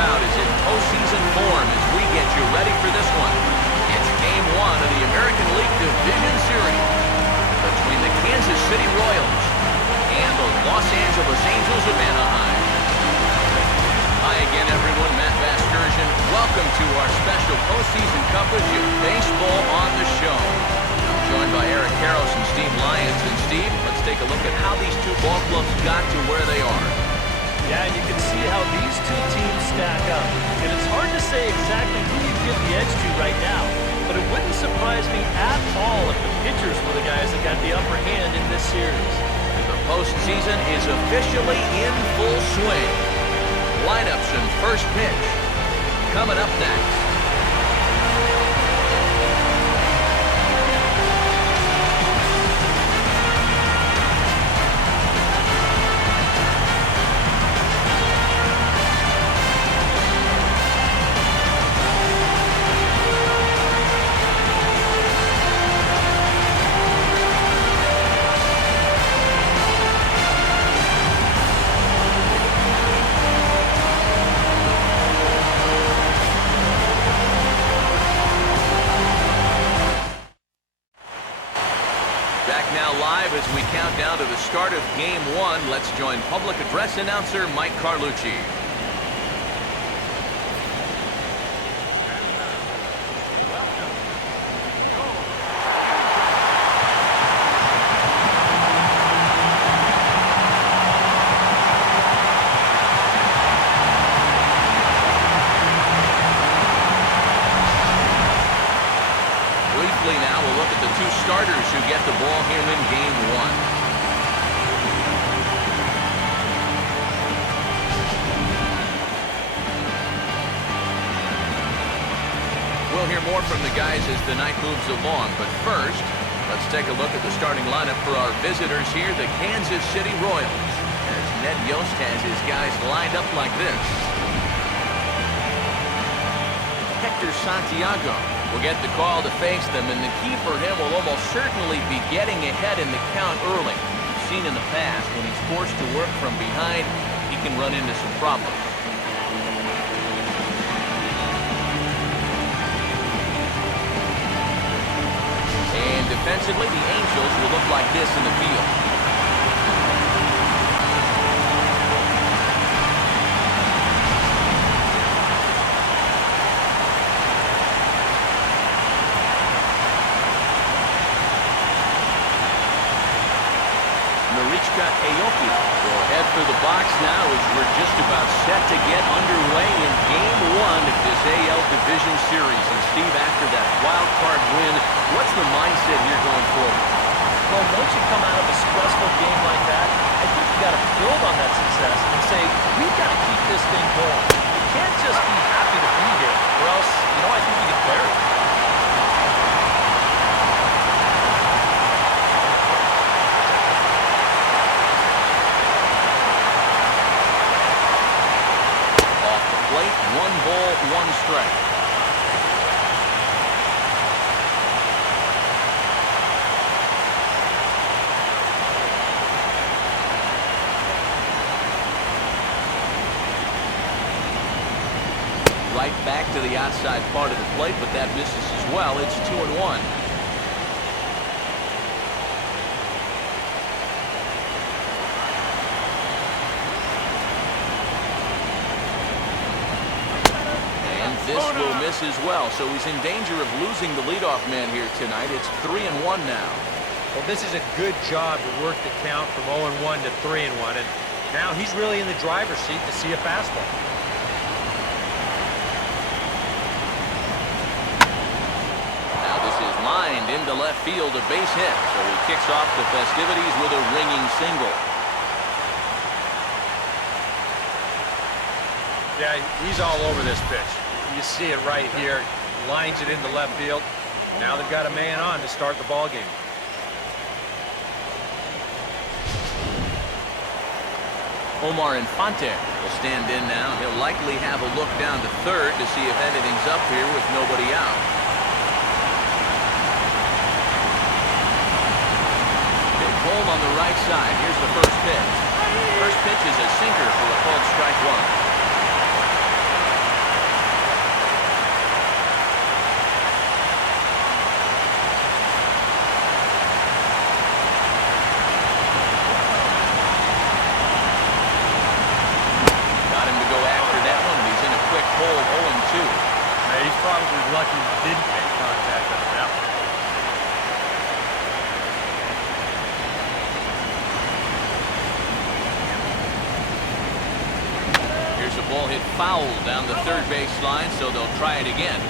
crowd is in postseason form as we get you ready for this one. It's Game 1 of the American League Division Series between the Kansas City Royals and the Los Angeles Angels of Anaheim. Hi again, everyone. Matt Vasgersian. Welcome to our special postseason coverage of baseball on the show. I'm joined by Eric Harris and Steve Lyons. And Steve, let's take a look at how these two ball clubs got to where they are. Yeah, and you can see how these two teams stack up. And it's hard to say exactly who you give the edge to right now, but it wouldn't surprise me at all if the pitchers were the guys that got the upper hand in this series. The postseason is officially in full swing. Lineups and first pitch coming up next. Live as we count down to the start of Game 1, let's join public address announcer Mike Carlucci. Now we'll look at the two starters who get the ball here in Game 1. We'll hear more from the guys as the night moves along, but first, let's take a look at the starting lineup for our visitors here, the Kansas City Royals, as Ned Yost has his guys lined up like this. Hector Santiago will get the call to face them, and the key for him will almost certainly be getting ahead in the count early. We've seen in the past, when he's forced to work from behind, he can run into some problems. And defensively, the Angels will look like this in the field. Aoki will head for the box now as we're just about set to get underway in Game 1 of this AL Division Series. And Steve, after that wild card win, what's the mindset here going forward? Well, once you come out of a stressful game like that, I think you got to build on that success and say, we've got to keep this thing going. You can't just be happy to be here, or else, I think you get buried. One ball, one strike. Right back to the outside part of the plate, but that misses as well. It's 2-1. This will miss as well, so he's in danger of losing the leadoff man here tonight. It's 3-1 now. Well, this is a good job to work the count from 0-1 to 3-1, and now he's really in the driver's seat to see a fastball. Now this is lined into left field, a base hit, so he kicks off the festivities with a ringing single. Yeah, he's all over this pitch. You see it right here, lines it into left field. Now they've got a man on to start the ball game. Omar Infante will stand in now. He'll likely have a look down to third to see if anything's up here with nobody out. Big hole on the right side. Here's the first pitch. First pitch is a sinker for a called strike one. probably lucky he didn't make contact on that one. Here's a ball hit foul down the third base line, so they'll try it again.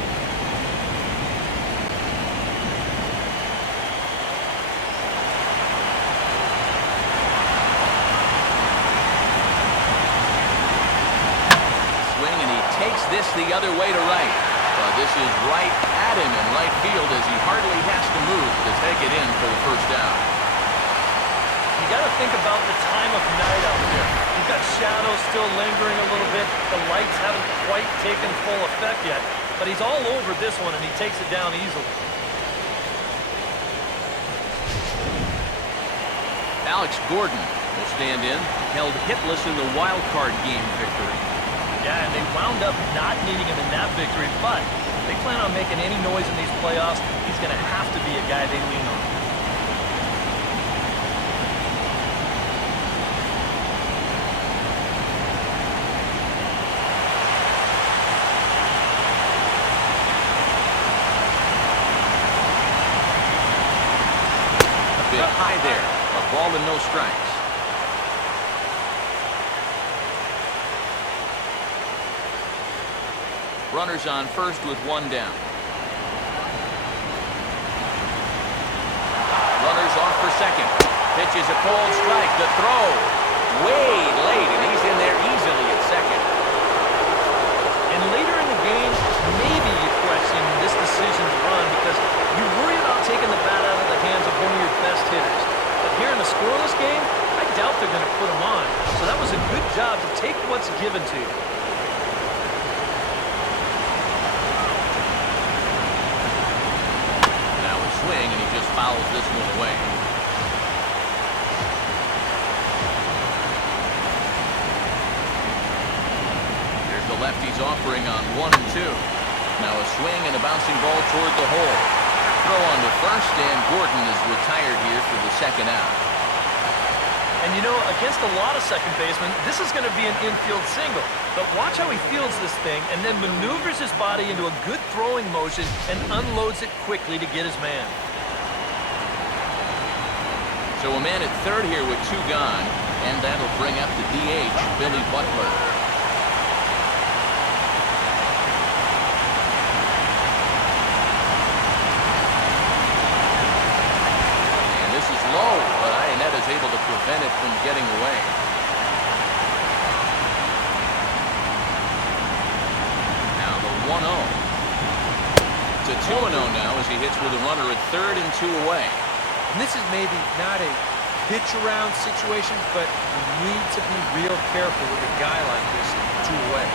Takes this the other way to right. But this is right at him in right field as he hardly has to move to take it in for the first out. You got to think about the time of night out there. You've got shadows still lingering a little bit. The lights haven't quite taken full effect yet. But he's all over this one, and he takes it down easily. Alex Gordon will stand in, held hitless in the wild card game victory. Yeah, and they wound up not needing him in that victory, but if they plan on making any noise in these playoffs, he's going to have to be a guy they lean on. A bit high there, a ball and no strikes. Runners on first with one down. Runners off for second. Pitch is a cold strike. The throw way late, and he's in there easily at second. And later in the game, maybe you question this decision's run because you worry about taking the bat out of the hands of one of your best hitters. But here in a scoreless game, I doubt they're going to put him on. So that was a good job to take what's given to you. Swing, and he just fouls this one away. There's the lefty's offering on 1 and 2. Now a swing and a bouncing ball toward the hole. Throw on to first, and Gordon is retired here for the second out. And you know, against a lot of second basemen, this is going to be an infield single. But watch how he fields this thing and then maneuvers his body into a good throwing motion and unloads it quickly to get his man. So a man at third here with 2 gone, and that'll bring up the DH, Billy Butler. And this is low, but Ionnet is able to prevent it from getting away. Now the 1-0. It's a 2-0 now as he hits with a runner at third and 2 away. And this is maybe not a pitch-around situation, but you need to be real careful with a guy like this 2 away.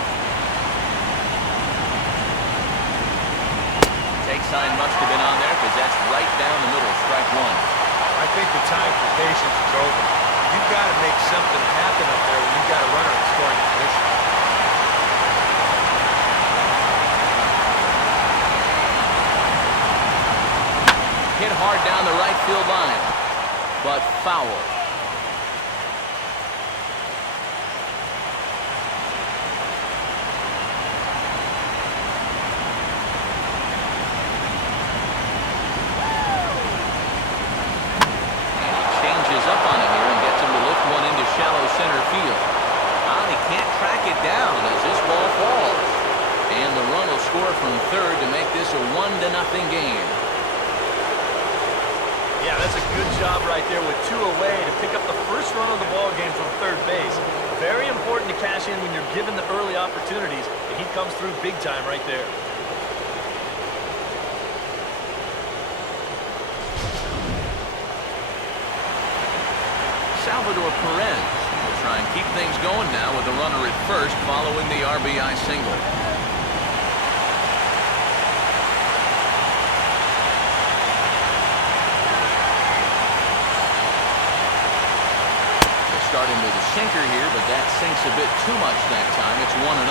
Take sign must have been on there because that's right down the middle, strike 1. I think the time for patience is over. You've got to make something happen up there when you've got a runner in scoring position. Hit hard down the right field line, but foul. And he changes up on him here and gets him to lift one into shallow center field. Well, he can't track it down as this ball falls. And the run will score from third to make this a 1-0 game. Yeah, that's a good job right there with 2 away to pick up the first run of the ball game from third base. Very important to cash in when you're given the early opportunities, and he comes through big time right there. Salvador Perez will try and keep things going now with a runner at first following the RBI single. Starting with a sinker here, but that sinks a bit too much that time. It's 1-0.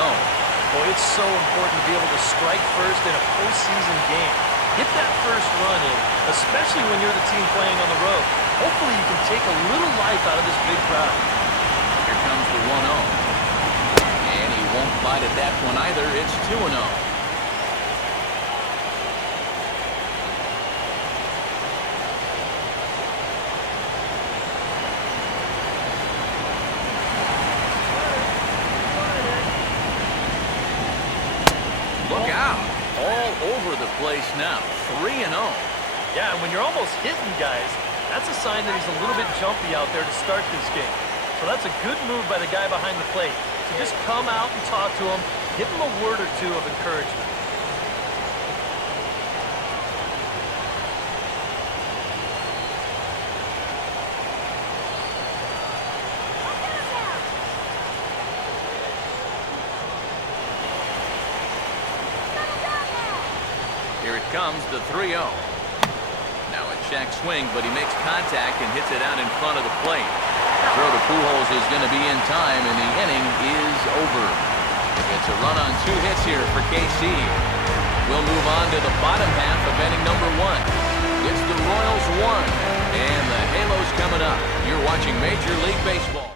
Boy, it's so important to be able to strike first in a postseason game. Get that first run in, especially when you're the team playing on the road. Hopefully you can take a little life out of this big crowd. Here comes the 1-0. And he won't bite at that one either. It's 2-0. for the place now. 3-0. Yeah, and when you're almost hitting guys, that's a sign that he's a little bit jumpy out there to start this game. So that's a good move by the guy behind the plate. So just come out and talk to him, give him a word or two of encouragement. Here it comes, the 3-0. Now a check swing, but he makes contact and hits it out in front of the plate. The throw to Pujols is going to be in time, and the inning is over. It's a run on 2 hits here for KC. We'll move on to the bottom half of inning number 1. It's the Royals 1, and the Halos coming up. You're watching Major League Baseball.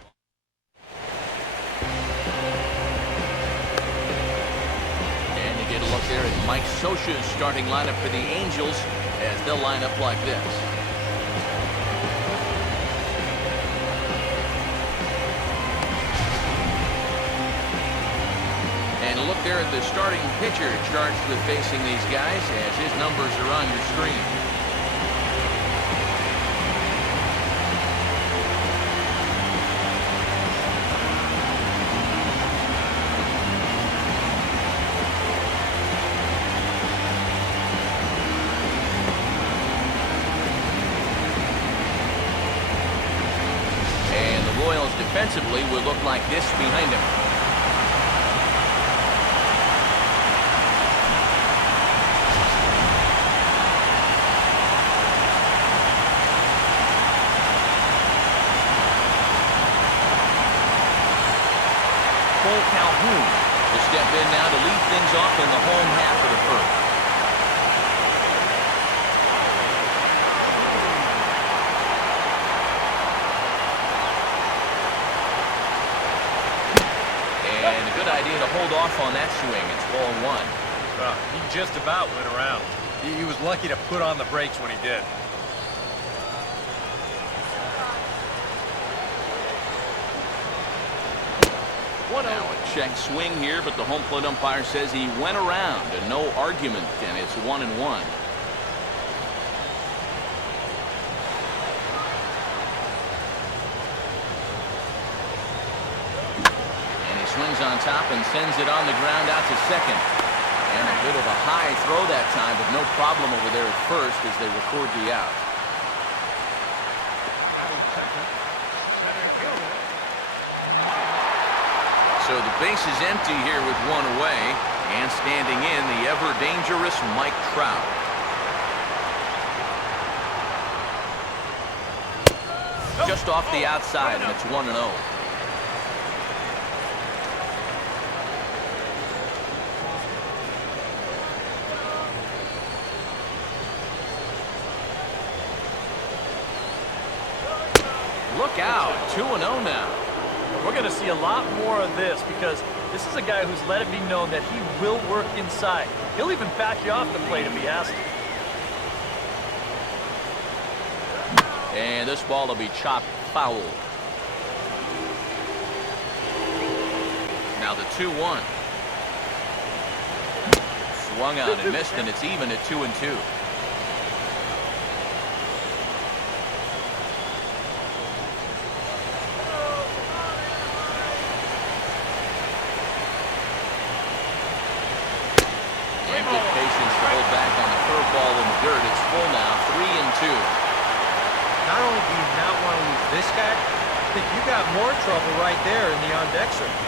Get a look there at Mike Scioscia's starting lineup for the Angels as they'll line up like this. And look there at the starting pitcher charged with facing these guys as his numbers are on your screen. Defensively will look like this behind him. Cole Calhoun will step in now to lead things off in the home half of the first. Idea to hold off on that swing. It's ball 1. He just about went around. He was lucky to put on the brakes when he did. Now a check swing here, but the home plate umpire says he went around, and no argument, and it's 1-1. Swings on top and sends it on the ground out to second. And a bit of a high throw that time, but no problem over there at first as they record the out. So the base is empty here with 1 away, and standing in the ever-dangerous Mike Trout. Just off the outside, and it's 1-0. Look out, 2-0 now. We're going to see a lot more of this because this is a guy who's let it be known that he will work inside. He'll even back you off the plate if he has to. And this ball will be chopped foul. Now the 2-1. Swung out and missed, and it's even at 2-2. It's full now, 3-2. Not only do you not want to lose this guy, I think you got more trouble right there in the on-deck circle.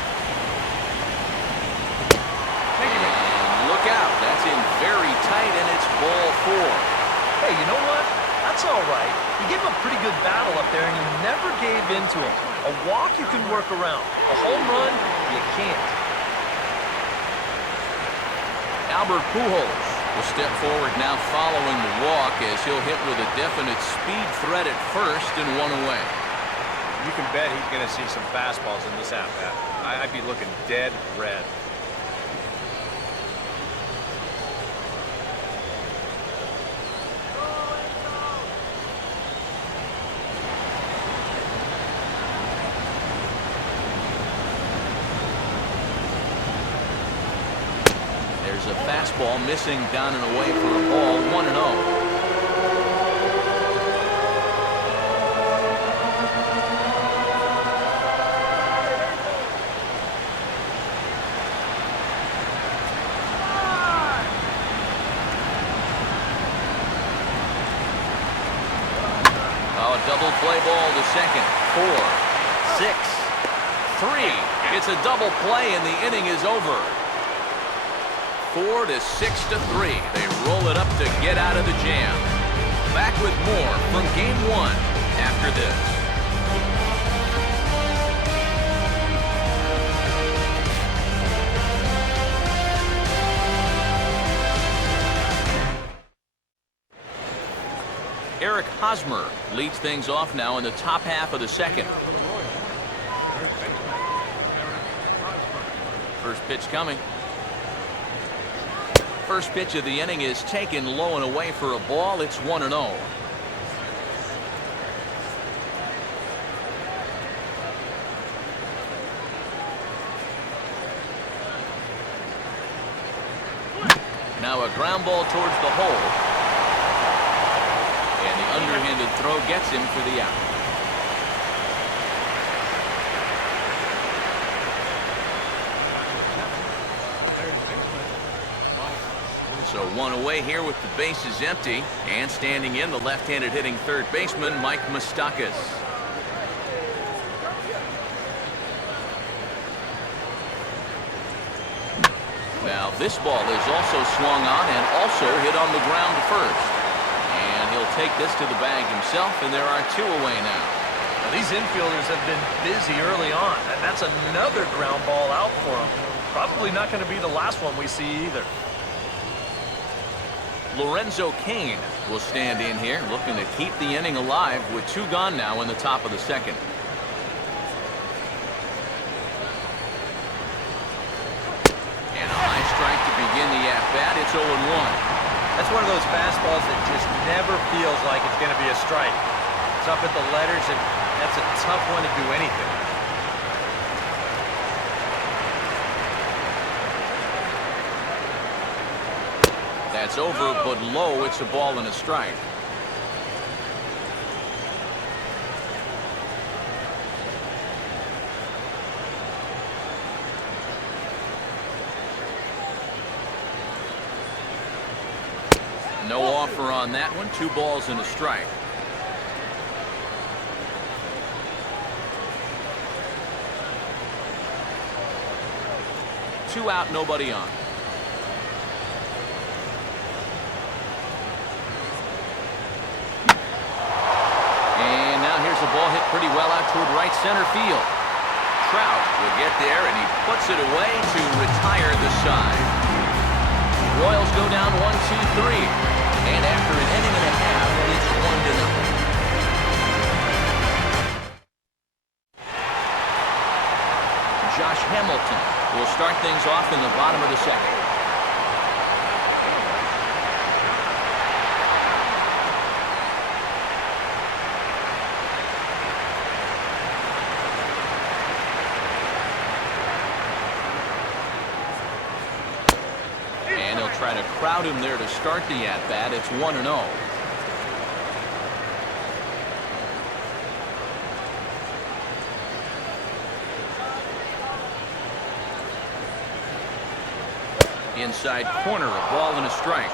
Look out, that's in very tight, and it's ball 4. Hey, you know what? That's all right. You gave him a pretty good battle up there, and you never gave in to him. A walk you can work around. A home run, you can't. Albert Pujols will step forward now following the walk as he'll hit with a definite speed threat at first and 1 away. You can bet he's going to see some fastballs in this at-bat. I'd be looking dead red. a fastball missing down and away for a ball, 1-0. Double play ball to second. 4, 6, 3. It's a double play and the inning is over. 4 to 6 to 3. They roll it up to get out of the jam. Back with more from game 1 after this. Eric Hosmer leads things off now in the top half of the second. First pitch coming. First pitch of the inning is taken low and away for a ball. It's 1-0. Now a ground ball towards the hole. And the underhanded throw gets him for the out. So one away here with the bases empty. And standing in, the left-handed hitting third baseman, Mike Moustakas. Now this ball is also swung on and also hit on the ground to first. He'll take this to the bag himself, and there are 2 away now. Now these infielders have been busy early on, and that's another ground ball out for them. Probably not going to be the last one we see either. Lorenzo Cain will stand in here, looking to keep the inning alive with 2 gone now in the top of the second. And a high strike to begin the at-bat. It's 0-1. That's one of those fastballs that just never feels like it's going to be a strike. It's up at the letters, and that's a tough one to do anything. That's over, but low. It's a ball and a strike. No offer on that one. 2 balls and a strike. Two out, nobody on. And now here's a ball hit pretty well out toward right center field. Trout will get there, and he puts it away to retire the side. Royals go down 1-2-3. And after an inning and a half, it's 1-0. Josh Hamilton will start things off in the bottom of the second. Try to crowd him there to start the at-bat. It's 1-0. Inside corner, a ball and a strike.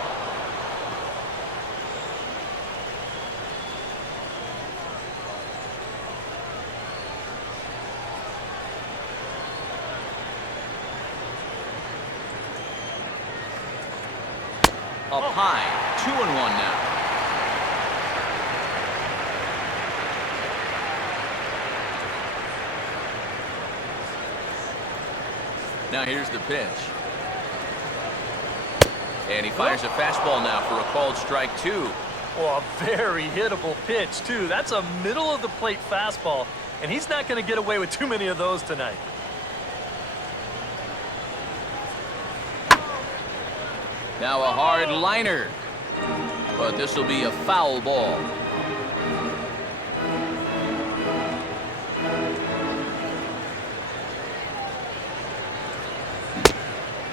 Up high, 2-1 now. Now here's the pitch. And he fires a fastball now for a called strike 2. Well, a very hittable pitch, too. That's a middle-of-the-plate fastball, and he's not going to get away with too many of those tonight. Now a hard liner, but this will be a foul ball.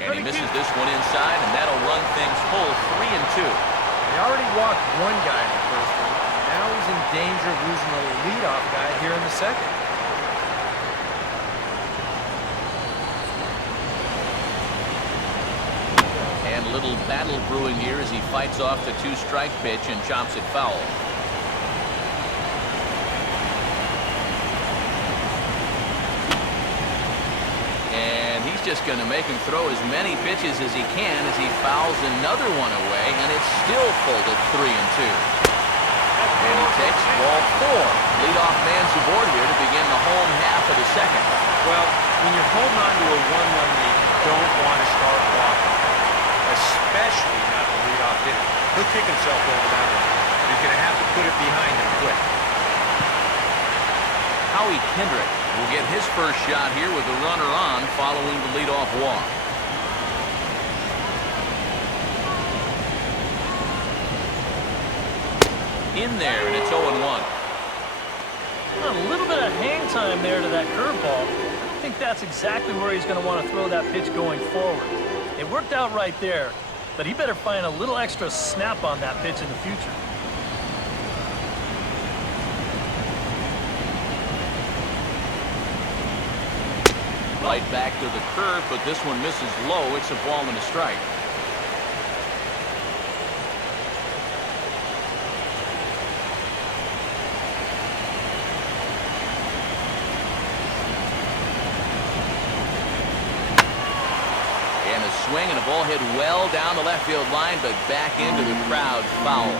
And he misses this one inside, and that'll run things full 3-2. He already walked one guy in the first one. Now he's in danger of losing the leadoff guy here in the second. And a little battle brewing here as he fights off the 2-strike pitch and chops it foul. And he's just going to make him throw as many pitches as he can as he fouls another one away, and it's still folded 3-2. And he takes ball 4. Leadoff man's aboard here to begin the home half of the second. Well, when you're holding on to a 1-run lead, you don't want to start walking, especially not the leadoff hitter. He'll kick himself over that one. He's going to have to put it behind him quick. Howie Kendrick will get his first shot here with the runner on following the leadoff walk. In there, and it's 0-1. A little bit of hang time there to that curveball. I think that's exactly where he's going to want to throw that pitch going forward. It worked out right there, but he better find a little extra snap on that pitch in the future. Right back to the curve, but this one misses low. It's a ball and a strike. And a swing and a ball hit well down the left field line, but back into the crowd, foul.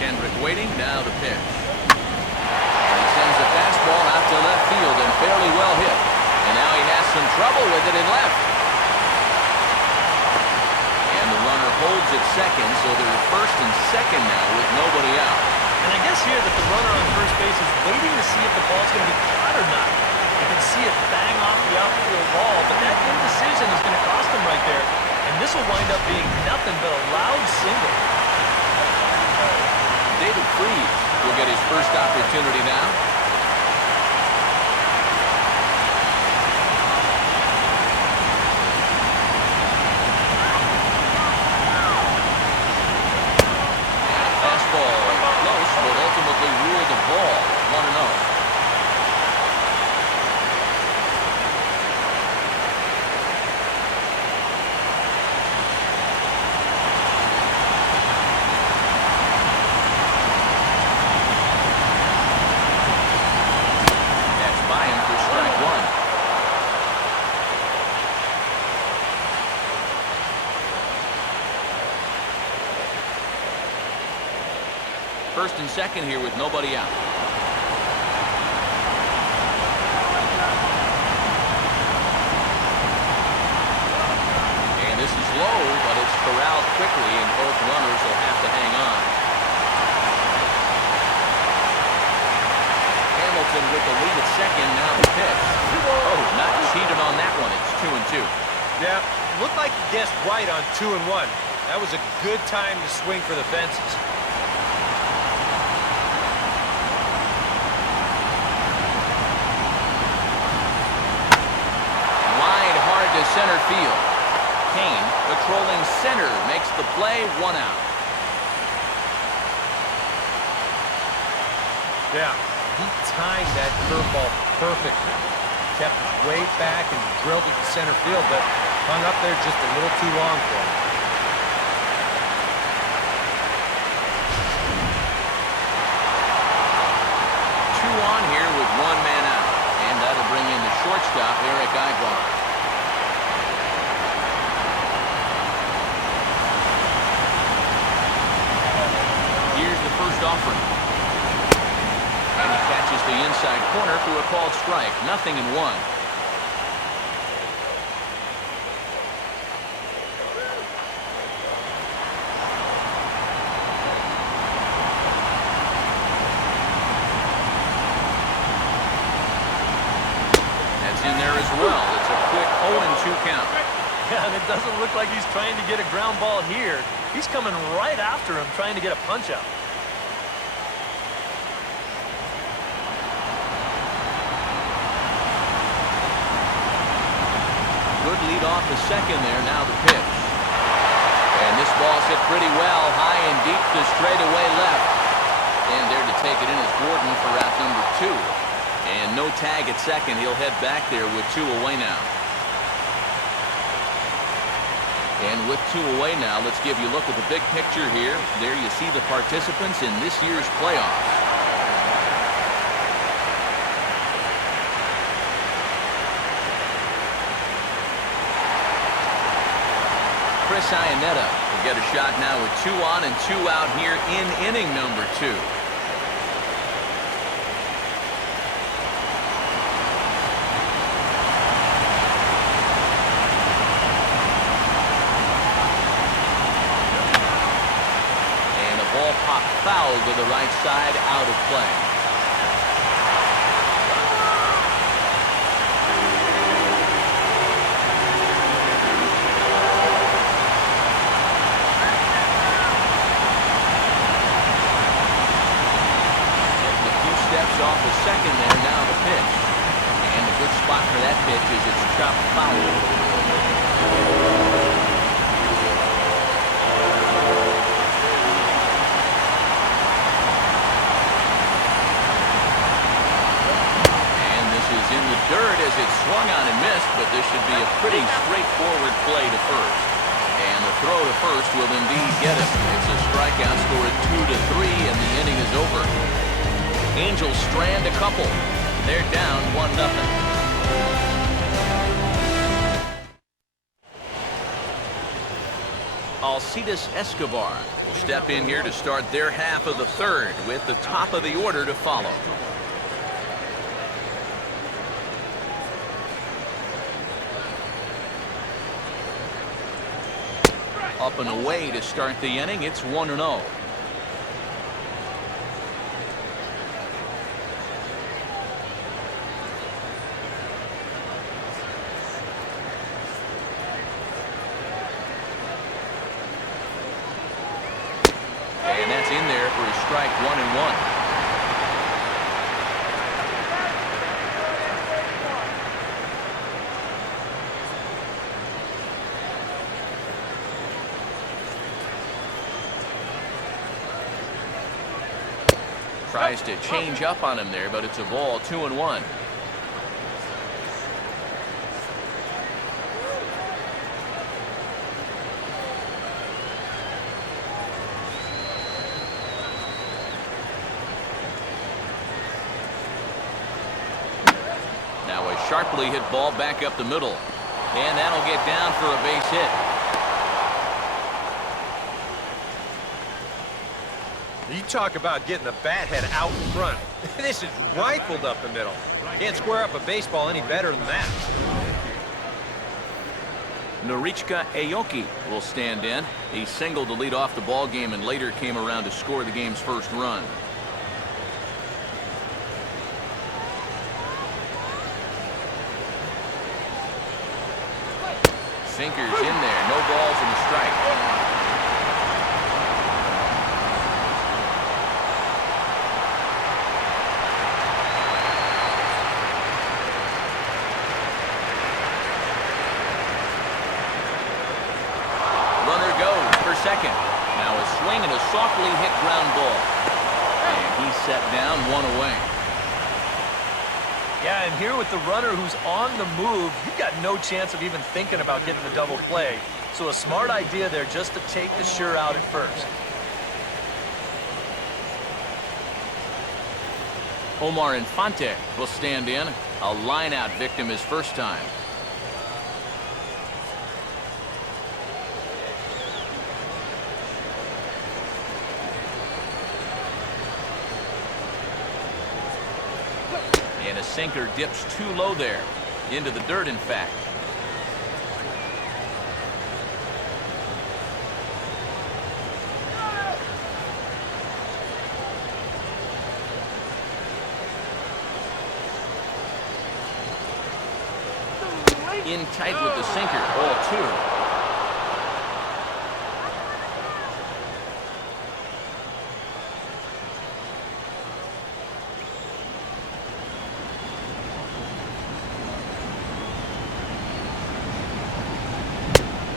Kendrick waiting, now the pitch. And he sends a fastball out to left field and fairly well hit. And now he has some trouble with it in left. And the runner holds at second, so they're first and second now with nobody out. And I guess here that the runner on first base is waiting to see if the ball's going to be caught or not. You can see it bang off the outfield wall, but that indecision is going to cost him right there. And this will wind up being nothing but a loud single. David Freese will get his first opportunity now. And a fastball close, but ultimately ruled the ball 1-0. First and second here with nobody out. And this is low, but it's corralled quickly, and both runners will have to hang on. Hamilton with the lead at second, now the pitch. Oh, not cheated on that one. It's 2-2. Yeah, looked like he guessed right on 2-1. That was a good time to swing for the fences. Center field. Kane, patrolling center, makes the play, 1 out. Yeah, he timed that curveball perfectly. Kept his weight back and drilled it to center field, but hung up there just a little too long for him. Two on here with 1 man out. And that'll bring in the shortstop, Eric Ibar. First offering. And he catches the inside corner through a called strike. 0-1. That's in there as well. It's a quick 0-2 count. Yeah, and it doesn't look like he's trying to get a ground ball here. He's coming right after him, trying to get a punch out. off the second there. Now the pitch. And this ball's hit pretty well, high and deep to straightaway left. And there to take it in is Gordon for out number 2. And no tag at second. He'll head back there with 2 away now. And with 2 away now, let's give you a look at the big picture here. There you see the participants in this year's playoffs. Chris Iannetta will get a shot now with 2 on and 2 out here in inning number 2. Foul to the right side, out of play. Taking a few steps off the second there, now the pitch. And a good spot for that pitch is it's chopped foul. In the dirt as it swung on and missed, but this should be a pretty straightforward play to first. And the throw to first will indeed get him. It's a strikeout, score at 2-3, and the inning is over. Angels strand a couple. They're down 1-0. Alcides Escobar will step in here to start their half of the third with the top of the order to follow. Up and away to start the inning. It's 1-0. And that's in there for a strike, 1-1. Tries to change up on him there, but it's a ball, 2-1. Now a sharply hit ball back up the middle. And that'll get down for a base hit. You talk about getting the bat head out in front. This is rifled up the middle. Can't square up a baseball any better than that. Norichka Aoki will stand in. He singled to lead off the ball game and later came around to score the game's first run. Sinker's in there. No balls and a strike. Second. Now a swing and a softly hit ground ball. And he's set down, 1 away. Yeah, and here with the runner who's on the move, you've got no chance of even thinking about getting the double play. So a smart idea there just to take the sure out at first. Omar Infante will stand in. A line-out victim his first time. And a sinker dips too low there. Into the dirt, in fact. In tight with the sinker, ball 2.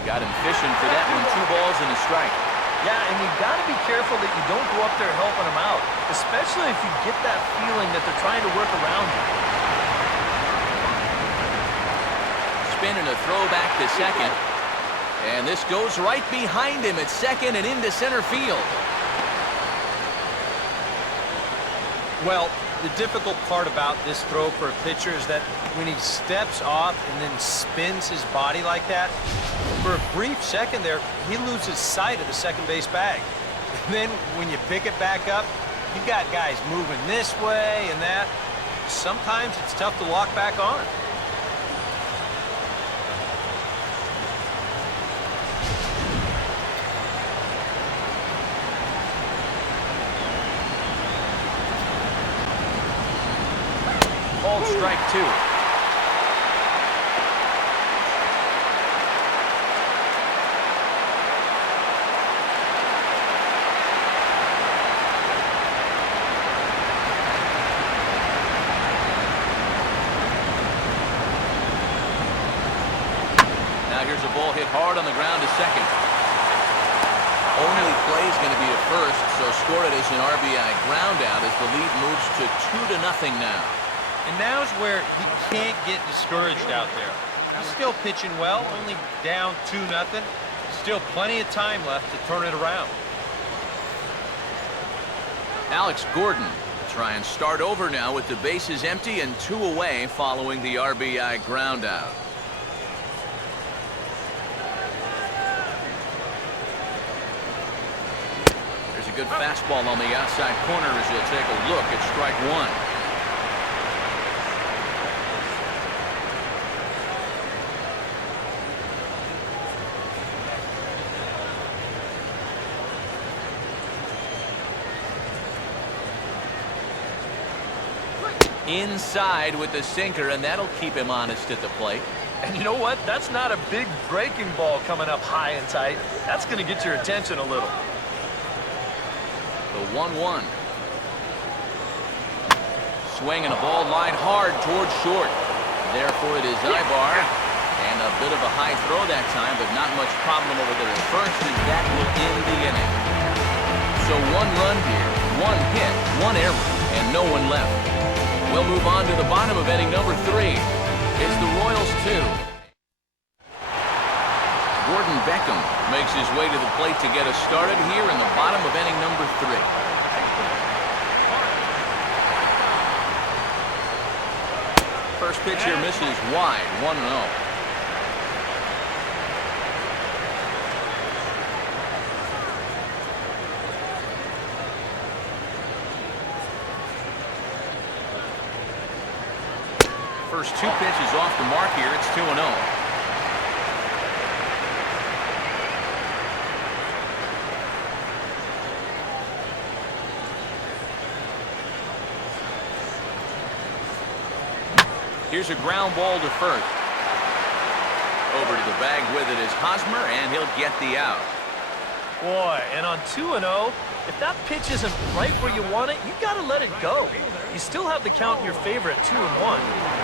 Got him fishing for that one. 2 balls and a strike. Yeah, and you got to be careful that you don't go up there helping them out, especially if you get that feeling that they're trying to work around you. Spin and a throw back to second. And this goes right behind him at second and into center field. Well, the difficult part about this throw for a pitcher is that when he steps off and then spins his body like that, for a brief second there, he loses sight of the second base bag. And then when you pick it back up, you got guys moving this way and that. Sometimes it's tough to lock back on. Called strike 2. Now here's a ball hit hard on the ground to second. Only play is going to be at first, so score it as an RBI ground out as the lead moves to 2-0 now. And now's where he can't get discouraged out there. He's still pitching well, only down 2-0. Still plenty of time left to turn it around. Alex Gordon will try and start over now with the bases empty and 2 away following the RBI ground out. There's a good fastball on the outside corner as you'll take a look at strike 1. Inside with the sinker, and that'll keep him honest at the plate. And you know what? That's not a big breaking ball coming up high and tight. That's going to get your attention a little. The 1-1. Swing and a ball lined hard towards short. Therefore it is Ibar. And a bit of a high throw that time, but not much problem over there at first, and that will end the inning. So 1 run here, 1 hit, 1 error, and no one left. We'll move on to the bottom of inning number 3. It's the Royals 2. Gordon Beckham makes his way to the plate to get us started here in the bottom of inning number 3. First pitch here misses wide, 1-0. First 2 pitches off the mark here. It's 2-0. Here's a ground ball to first. Over to the bag with it is Hosmer, and he'll get the out. Boy, and on 2-0, if that pitch isn't right where you want it, you got to let it go. You still have the count in your favor at 2-1.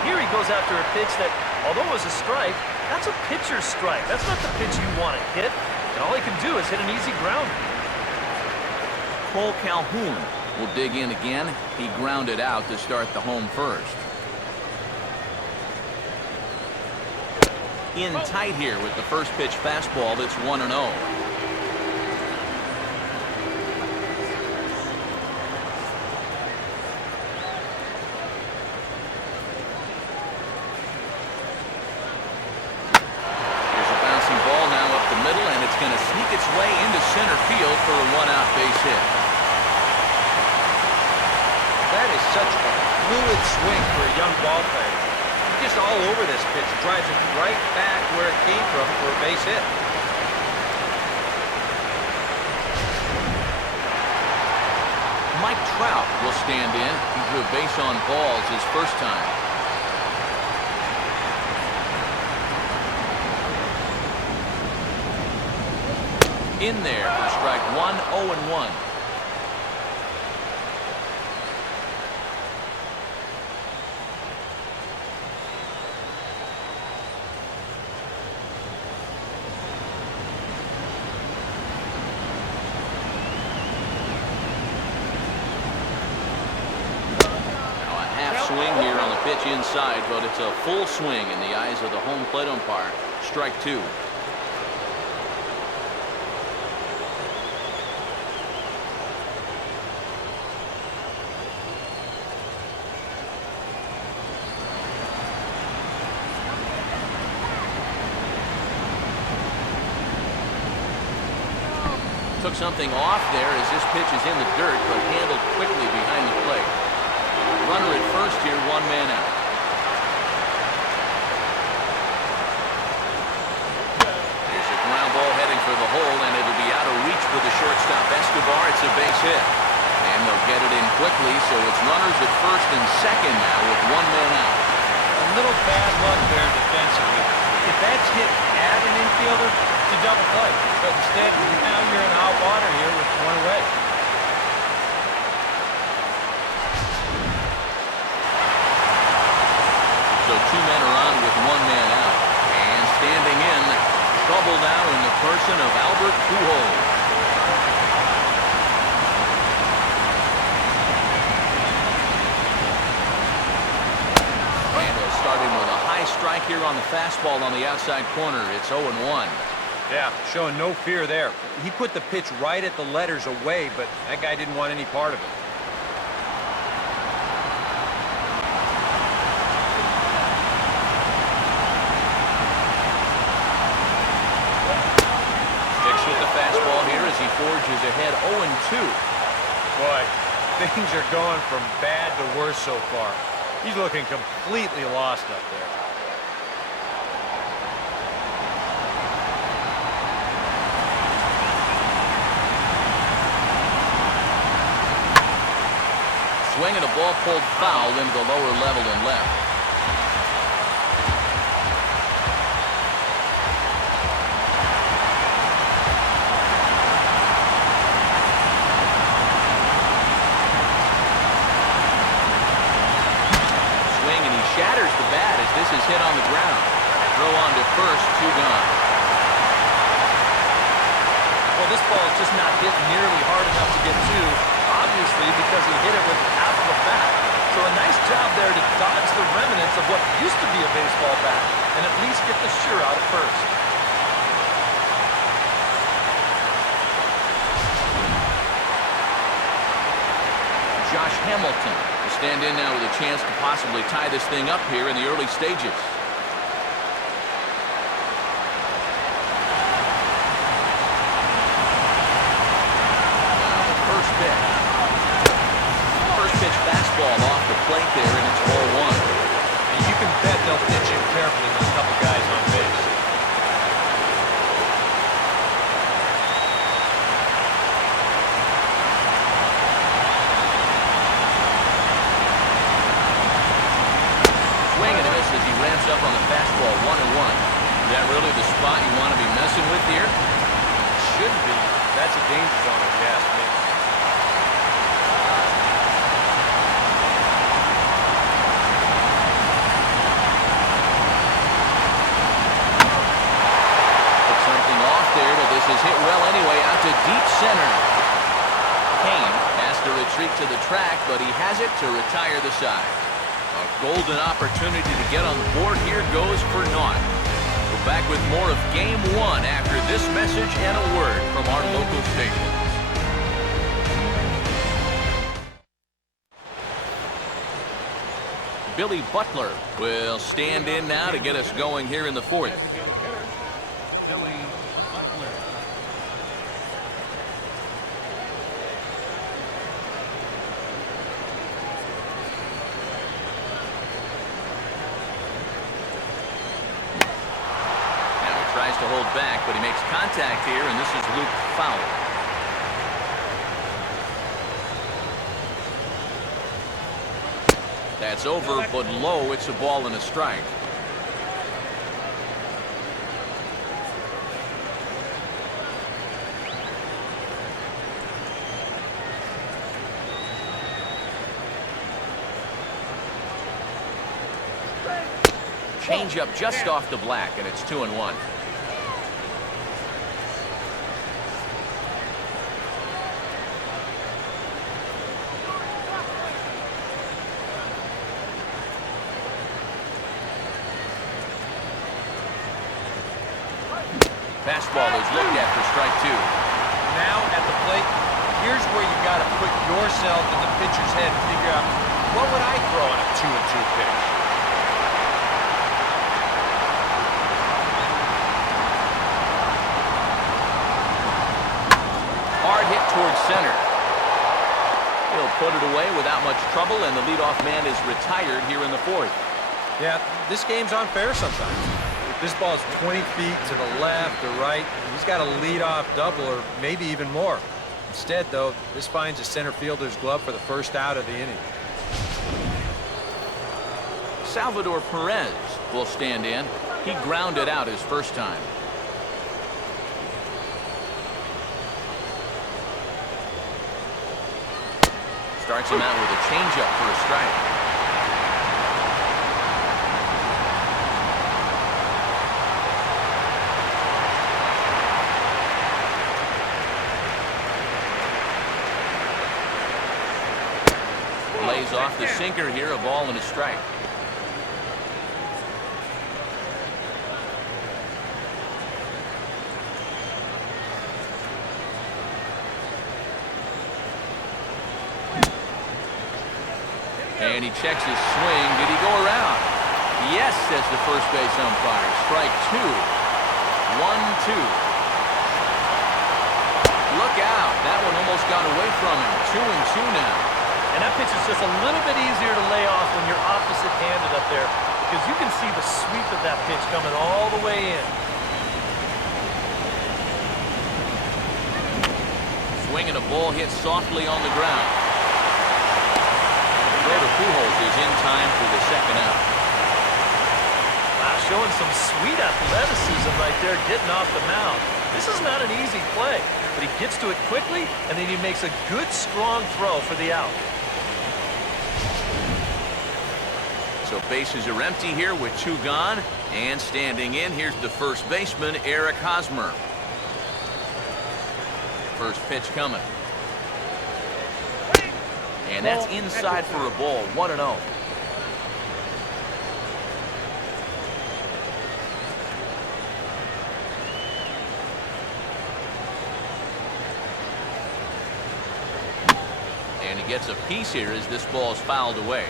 Here he goes after a pitch that, although it was a strike, that's a pitcher's strike. That's not the pitch you want to hit. And all he can do is hit an easy grounder. Cole Calhoun will dig in again. He grounded out to start the home first. In tight here with the first pitch fastball. That's 1-0. Going to sneak its way into center field for a 1-out base hit. That is such a fluid swing for a young ball player. He's just all over this pitch, drives it right back where it came from for a base hit. Mike Trout will stand in. He drew a base on balls his first time. In there for strike 1, 0-1. swing here on the pitch inside, but it's a full swing in the eyes of the home plate umpire. Strike two. Took something off there as this pitch is in the dirt, but handled quickly behind the plate. Runner at first here, one man out. There's a ground ball heading for the hole, and it'll be out of reach for the shortstop Escobar. It's a base hit. And they'll get it in quickly, so it's runners at first and second now with one man out. A little bad luck there defensively. If that's hit at an infielder, it's a double play. But instead, now you're in hot water here with one away. So two men are on with one man out. And standing in, trouble now in the person of Albert Pujols. Starting with a high strike here on the fastball on the outside corner. It's 0-1. Yeah, showing no fear there. He put the pitch right at the letters away, but that guy didn't want any part of it. Sticks with the fastball here as he forges ahead 0-2. Boy, things are going from bad to worse so far. He's looking completely lost up there. Swing and a ball pulled foul into the lower level and left. Shatters the bat as this is hit on the ground. Throw on to first, two gone. Well, this ball is just not hit nearly hard enough to get to, obviously because he hit it with half of a bat. So a nice job there to dodge the remnants of what used to be a baseball bat and at least get the sure out at first. Josh Hamilton will stand in now with a chance to possibly tie this thing up here in the early stages. Now the first pitch. First pitch fastball off the plate there, and it's 0-1. And you can bet they'll pitch in carefully with a couple guys on base. Ramps up on the fastball, 1-1. Is that really the spot you want to be messing with here? Should be. That's a danger zone if you ask me. Took something off there, but this is hit well anyway, out to deep center. Kane has to retreat to the track, but he has it to retire the side. A golden opportunity to get on the board here goes for naught. We're back with more of Game 1 after this message and a word from our local station. Billy Butler will stand in now to get us going here in the fourth. Billy Butler. Tries to hold back, but he makes contact here, and this is Luke Fowler. That's over, but low. It's a ball and a strike. Change up just off the black, and it's 2-1. Fastball is looked at for strike two. Now at the plate, here's where you got to put yourself in the pitcher's head and figure out, what would I throw on a 2-2 pitch? Hard hit towards center. He'll put it away without much trouble, and the leadoff man is retired here in the fourth. Yeah, this game's unfair sometimes. If this ball's 20 feet to the left or right, he's got a leadoff double or maybe even more. Instead, though, this finds a center fielder's glove for the first out of the inning. Salvador Perez will stand in. He grounded out his first time. Starts him out with a changeup for a strike. Lays off the sinker here, a ball and a strike. And he checks his swing. Did he go around? Yes, says the first base umpire. Strike two. 1-2. Look out. That one almost got away from him. 2-2 now. And that pitch is just a little bit easier to lay off when you're opposite-handed up there, because you can see the sweep of that pitch coming all the way in. Swinging a ball hit softly on the ground. Throw to Pujols is in time for the second out. Wow, showing some sweet athleticism right there, getting off the mound. This is not an easy play, but he gets to it quickly, and then he makes a good, strong throw for the out. So bases are empty here with two gone, and standing in, here's the first baseman, Eric Hosmer. First pitch coming. And that's inside for a ball, 1-0. And he gets a piece here as this ball is fouled away.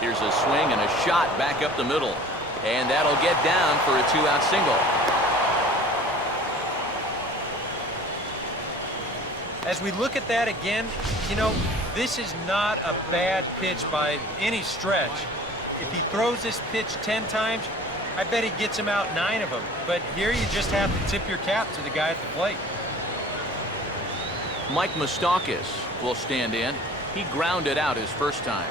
Here's a swing and a shot back up the middle. And that'll get down for a two-out single. As we look at that again, you know, this is not a bad pitch by any stretch. If he throws this pitch 10 times, I bet he gets him out 9 of them. But here you just have to tip your cap to the guy at the plate. Mike Moustakas will stand in. He grounded out his first time.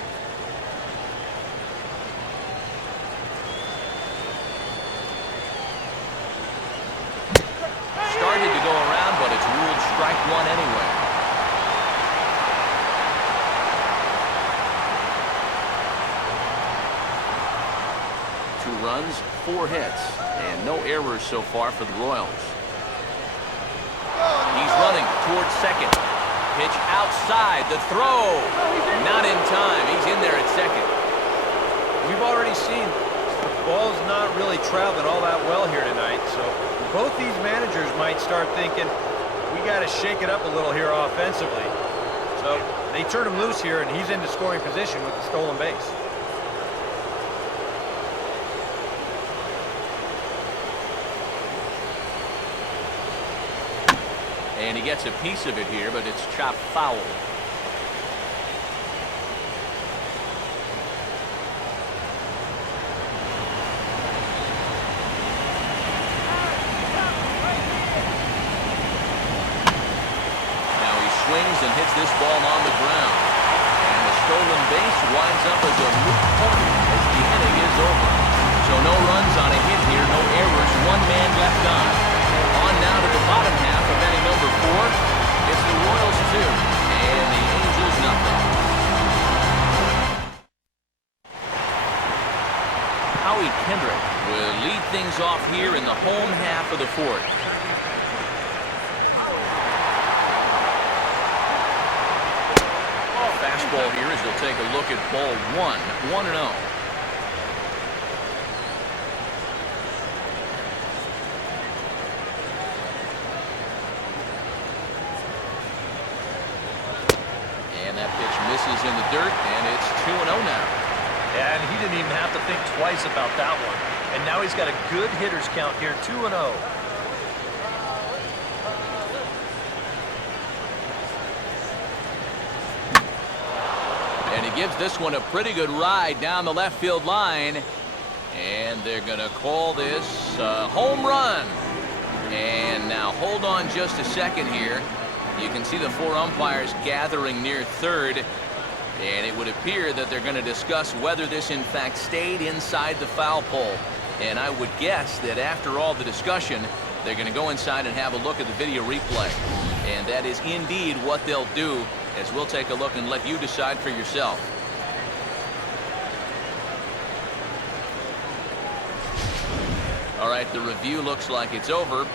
Started to go around, but it's ruled strike one anyway. Two runs, 4 hits, and no errors so far for the Royals. He's running towards second. Pitch outside, the throw. Not in time. He's in there at second. We've already seen the ball's not really traveling all that well here tonight, so both these managers might start thinking, we got to shake it up a little here offensively. So they turn him loose here, and he's into scoring position with the stolen base. And he gets a piece of it here, but it's chopped foul. Swings and hits this ball on the ground. And the stolen base winds up as a moot point as the inning is over. So no runs on a hit here, no errors, 1 man left on. On now to the bottom half of inning number 4. It's the Royals 2 and the Angels nothing. Howie Kendrick will lead things off here in the home half of the 4th. fastball here as they'll take a look at ball 1-0. And that pitch misses in the dirt, and it's 2-0 now. Yeah, and he didn't even have to think twice about that one. And now he's got a good hitters count here, 2-0. And he gives this one a pretty good ride down the left field line. And they're going to call this a home run. And now hold on just a second here. You can see the 4 umpires gathering near third. And it would appear that they're going to discuss whether this in fact stayed inside the foul pole. And I would guess that after all the discussion, they're going to go inside and have a look at the video replay. And that is indeed what they'll do, as we'll take a look and let you decide for yourself. All right, the review looks like it's over.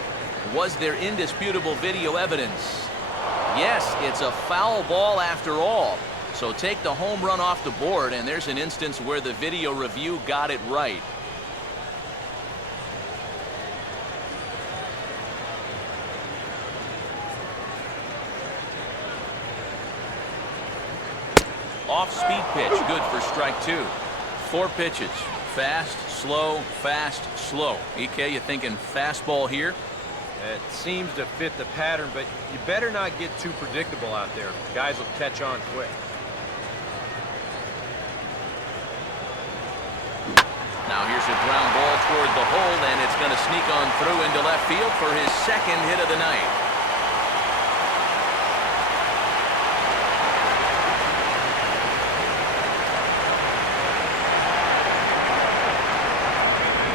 Was there indisputable video evidence? Yes, it's a foul ball after all. So take the home run off the board, and there's an instance where the video review got it right. Off-speed pitch, good for strike 2. 4 pitches, fast, slow, fast, slow. EK, you thinking fastball here? It seems to fit the pattern, but you better not get too predictable out there. Guys will catch on quick. Now here's a ground ball toward the hole, and it's going to sneak on through into left field for his second hit of the night.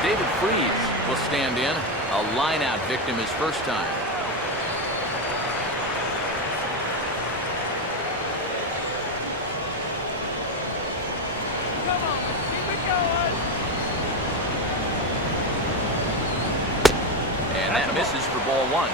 David Freese will stand in. A line-out victim his first time. Come on, keep it going. And that misses for ball 1.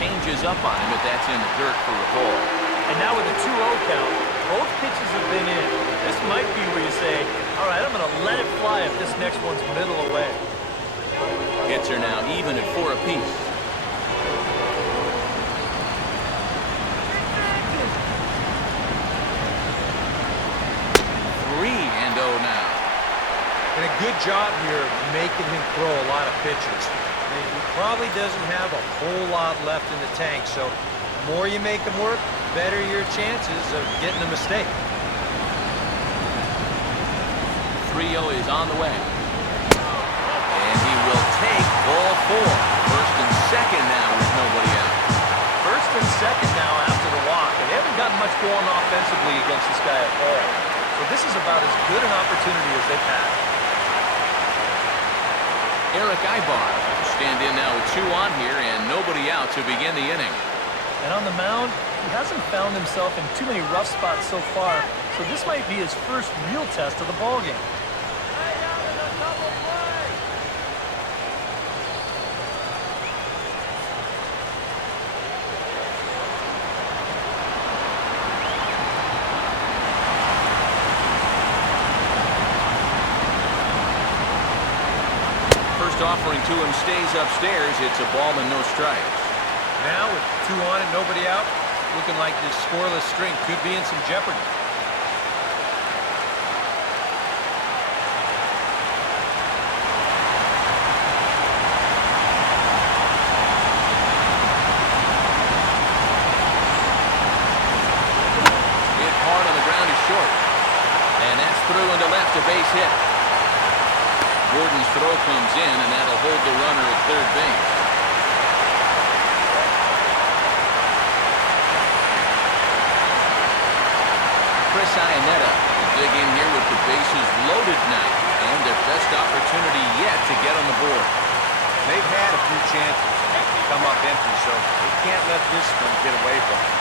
Changes up on him, but that's in the dirt for a ball. And now with a 2-0 count, both pitches have been in. This might be where you say, all right, I'm going to let it fly if this next one's middle away. Hits are now even at 4 apiece. Three and 0 now. And a good job here making him throw a lot of pitches. He probably doesn't have a whole lot left in the tank, so the more you make him work, better your chances of getting a mistake. 3-0 is on the way. And he will take ball 4. First and second now with nobody out. First and second now after the walk, and they haven't gotten much going offensively against this guy at all. So this is about as good an opportunity as they've had. Eric Ibar stand in now with 2 on here and nobody out to begin the inning. And on the mound, he hasn't found himself in too many rough spots so far, so this might be his first real test of the ballgame. Offering to him stays upstairs. It's a ball and no strikes. Now with 2 on and nobody out, looking like this scoreless string could be in some jeopardy. Hit hard on the ground is short. And that's through into left, a base hit. Gordon's throw comes in, and that'll hold the runner at third base. Chris Iannetta will dig in here with the bases loaded now, and their best opportunity yet to get on the board. They've had a few chances to come up empty, so they can't let this one get away from them.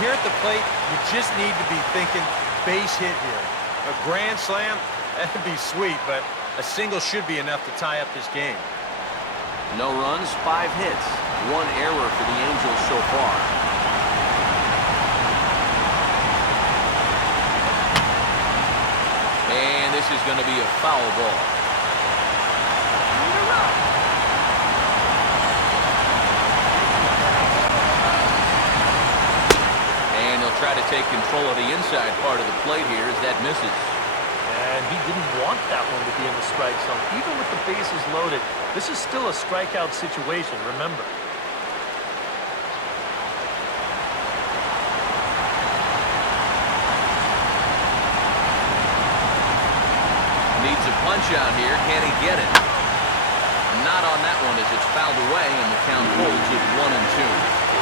here at the plate, you just need to be thinking base hit here. A grand slam, that'd be sweet, but a single should be enough to tie up this game. No runs, 5 hits. 1 error for the Angels so far. And this is going to be a foul ball. And he'll try to take control of the inside part of the plate here as that misses. And he didn't want that one to be in the strike zone. Even with the bases loaded, this is still a strikeout situation, remember. Needs a punch out here. Can he get it? Not on that one as it's fouled away, and the count holds at 1-2.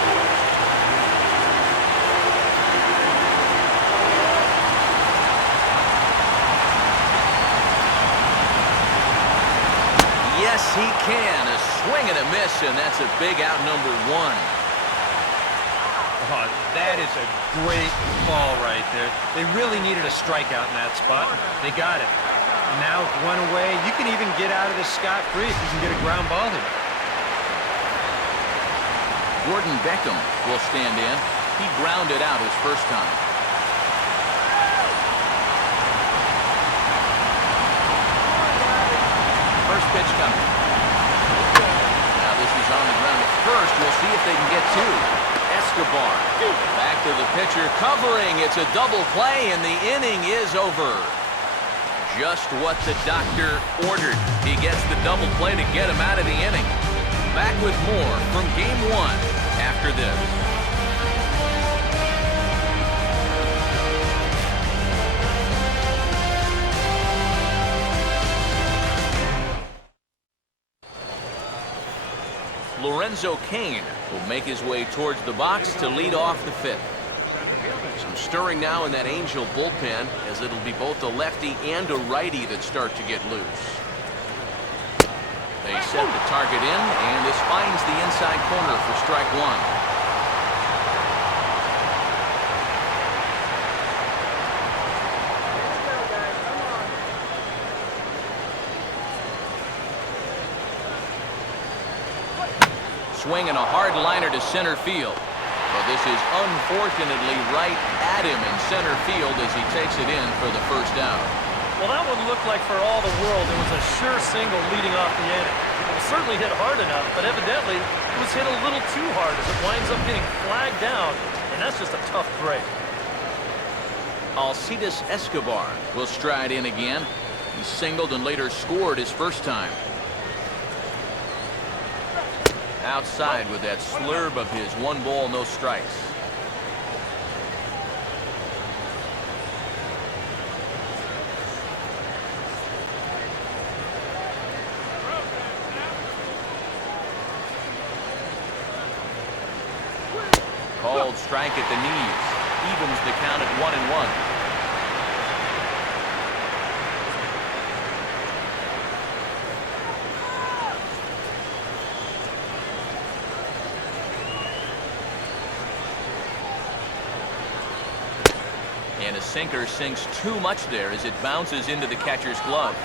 Yes, he can. A swing and a miss, and that's a big out, number 1. Oh, that is a great ball right there. They really needed a strikeout in that spot. They got it. Now with 1 away, you can even get out of this scot-free if you can get a ground ball here. Gordon Beckham will stand in. He grounded out his first time. First pitch coming. Now this is on the ground at first. We'll see if they can get 2. Escobar back to the pitcher, covering. It's a double play, and the inning is over. Just what the doctor ordered. He gets the double play to get him out of the inning. Back with more from Game 1 after this. Lorenzo Cain will make his way towards the box to lead off the 5th. Some stirring now in that Angel bullpen, as it'll be both a lefty and a righty that start to get loose. They set the target in, and this finds the inside corner for strike 1. Swinging a hard liner to center field. But this is unfortunately right at him in center field as he takes it in for the first out. Well, that one looked like for all the world it was a sure single leading off the inning. It was certainly hit hard enough, but evidently it was hit a little too hard as it winds up getting flagged down, and that's just a tough break. Alcides Escobar will stride in again. He singled and later scored his first time. Outside with that slurve of his. 1 ball, no strikes. Called strike at the knees. Evens the count at 1-1. And a sinker sinks too much there as it bounces into the catcher's glove.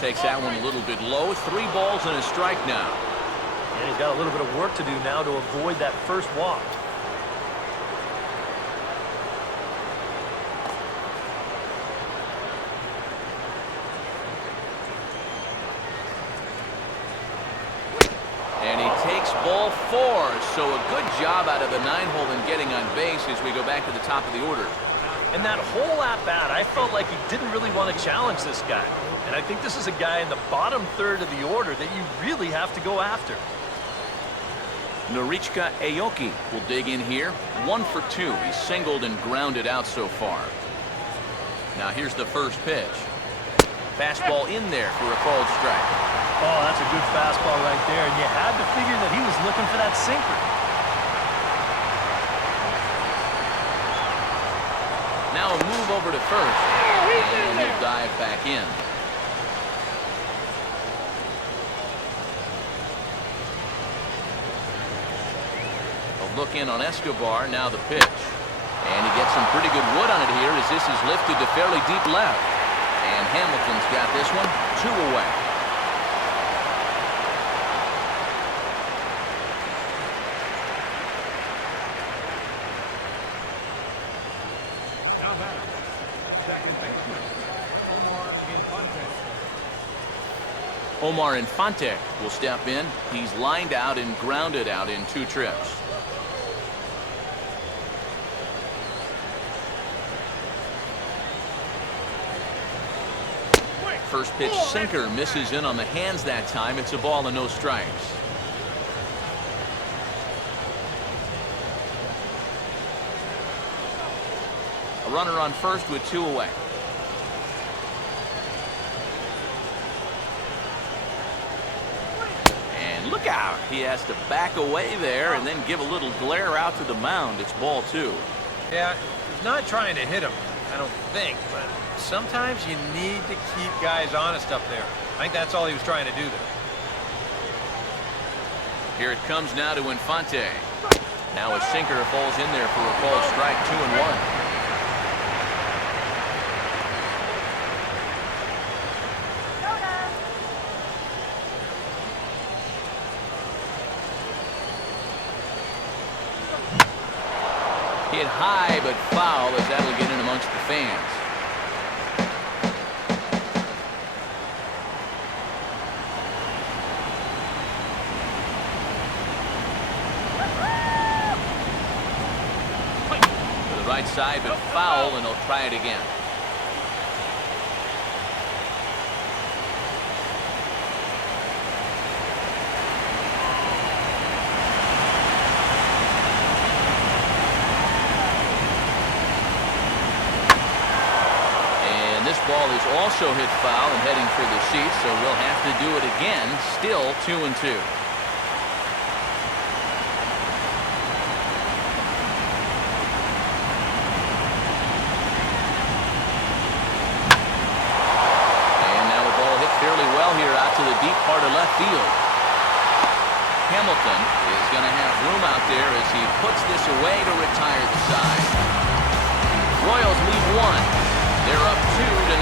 Takes that one a little bit low. 3 balls and a strike now. And he's got a little bit of work to do now to avoid that first walk. And he takes ball 4. So a good job out of the 9-hole in getting on base as we go back to the top of the order. And that whole at-bat, I felt like he didn't really want to challenge this guy. And I think this is a guy in the bottom third of the order that you really have to go after. Norichka Aoki will dig in here. 1 for 2. He's singled and grounded out so far. Now here's the first pitch. Fastball in there for a called strike. Oh, that's a good fastball right there. And you had to figure that he was looking for that sinker. Now a move over to first, and he'll dive back in. A look in on Escobar, now the pitch. And he gets some pretty good wood on it here as this is lifted to fairly deep left. And Hamilton's got this one 2 away. Now batter, second baseman, Omar Infante. Omar Infante will step in. He's lined out and grounded out in 2 trips. First pitch sinker misses in on the hands that time. It's a ball and no strikes. A runner on first with 2 away. And look out. He has to back away there and then give a little glare out to the mound. It's ball 2. Yeah, he's not trying to hit him, I don't think, but sometimes you need to keep guys honest up there. I think that's all he was trying to do there. Here it comes now to Infante. Now a sinker falls in there for a called strike, 2-1. Hit high but foul as that'll get in amongst the fans. Right side, but foul, and he'll try it again. And this ball is also hit foul and heading for the seats, so we'll have to do it again. Still 2-2. To the deep part of left field. Hamilton is going to have room out there as he puts this away to retire the side. Royals lead 1. They're up 2-0.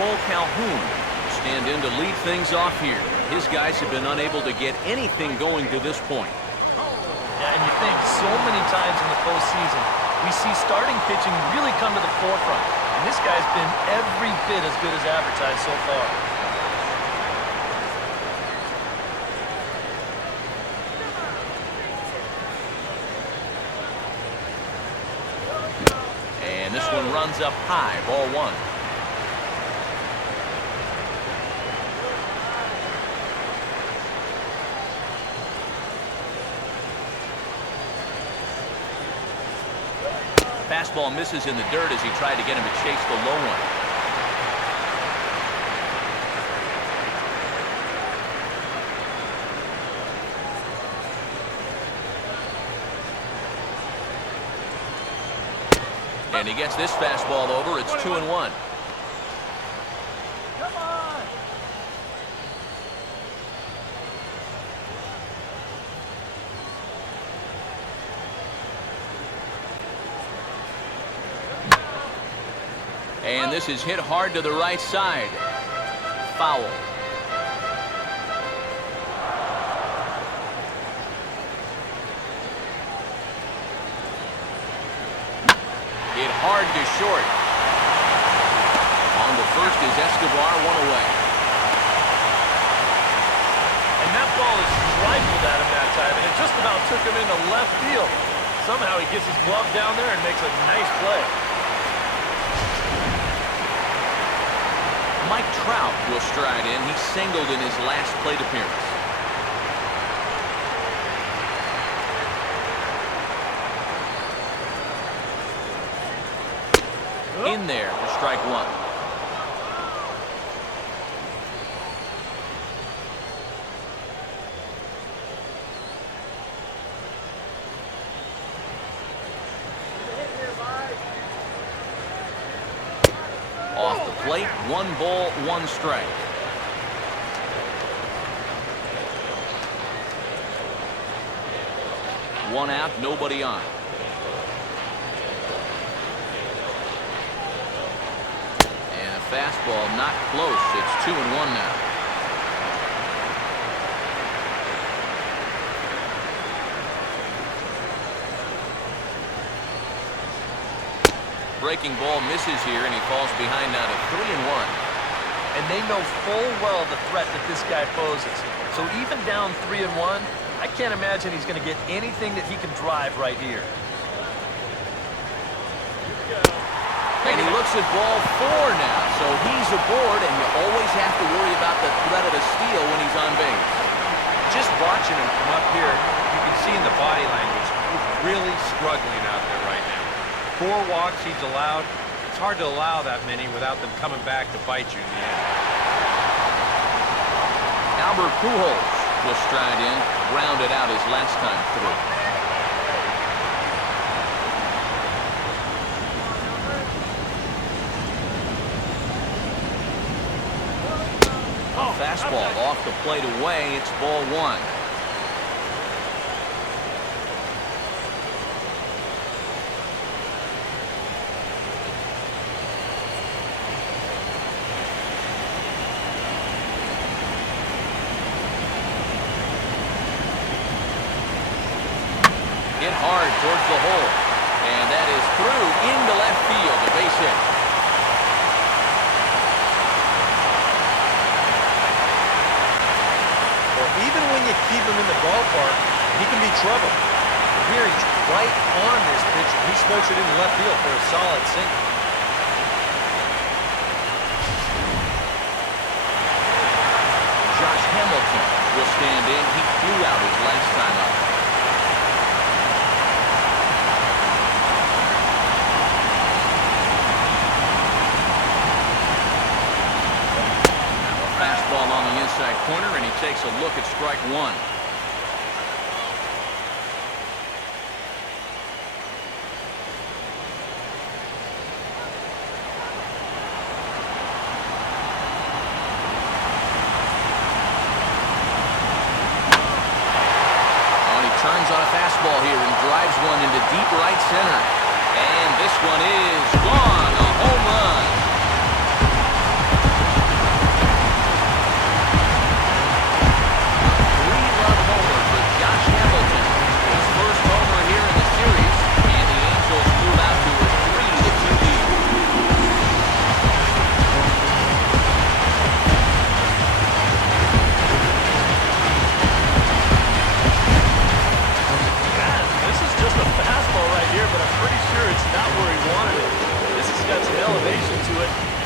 Cole Calhoun will stand in to lead things off here. His guys have been unable to get anything going to this point. Yeah, and you think so many times in the postseason, we see starting pitching really come to the forefront. And this guy's been every bit as good as advertised so far. And this one runs up high, ball 1. Fastball misses in the dirt as he tried to get him to chase the low one. And he gets this fastball over. It's 2-1. Come on! And this is hit hard to the right side. Foul. Hit hard to short. On to first is Escobar, 1 away. And that ball is rifled at him that time, and it just about took him into left field. Somehow he gets his glove down there and makes a nice play. Mike Trout will stride in. He singled in his last plate appearance. In there for strike 1. plate. 1 ball, 1 strike. One out, nobody on. And a fastball not close. It's 2-1 now. Breaking ball misses here, and he falls behind now to 3-1. And they know full well the threat that this guy poses. So even down 3-1, I can't imagine he's going to get anything that he can drive right here. And he looks at ball 4 now, so he's aboard, and you always have to worry about the threat of a steal when he's on base. Just watching him come up here, you can see in the body language, he's really struggling out there right now. 4 walks he's allowed. It's hard to allow that many without them coming back to bite you in the end. Albert Pujols will stride in, rounded out his last time through. Fastball off the plate away. It's ball 1. Hit hard towards the hole. And that is through into left field. A base hit. Even when you keep him in the ballpark, he can be trouble. Here he's right on this pitch. He smokes it into left field for a solid single. Josh Hamilton will stand in. He flew out his last time up. Fastball on the inside corner, and he takes a look at strike 1. And he turns on a fastball here and drives one into deep right center. And this one is gone. A home run.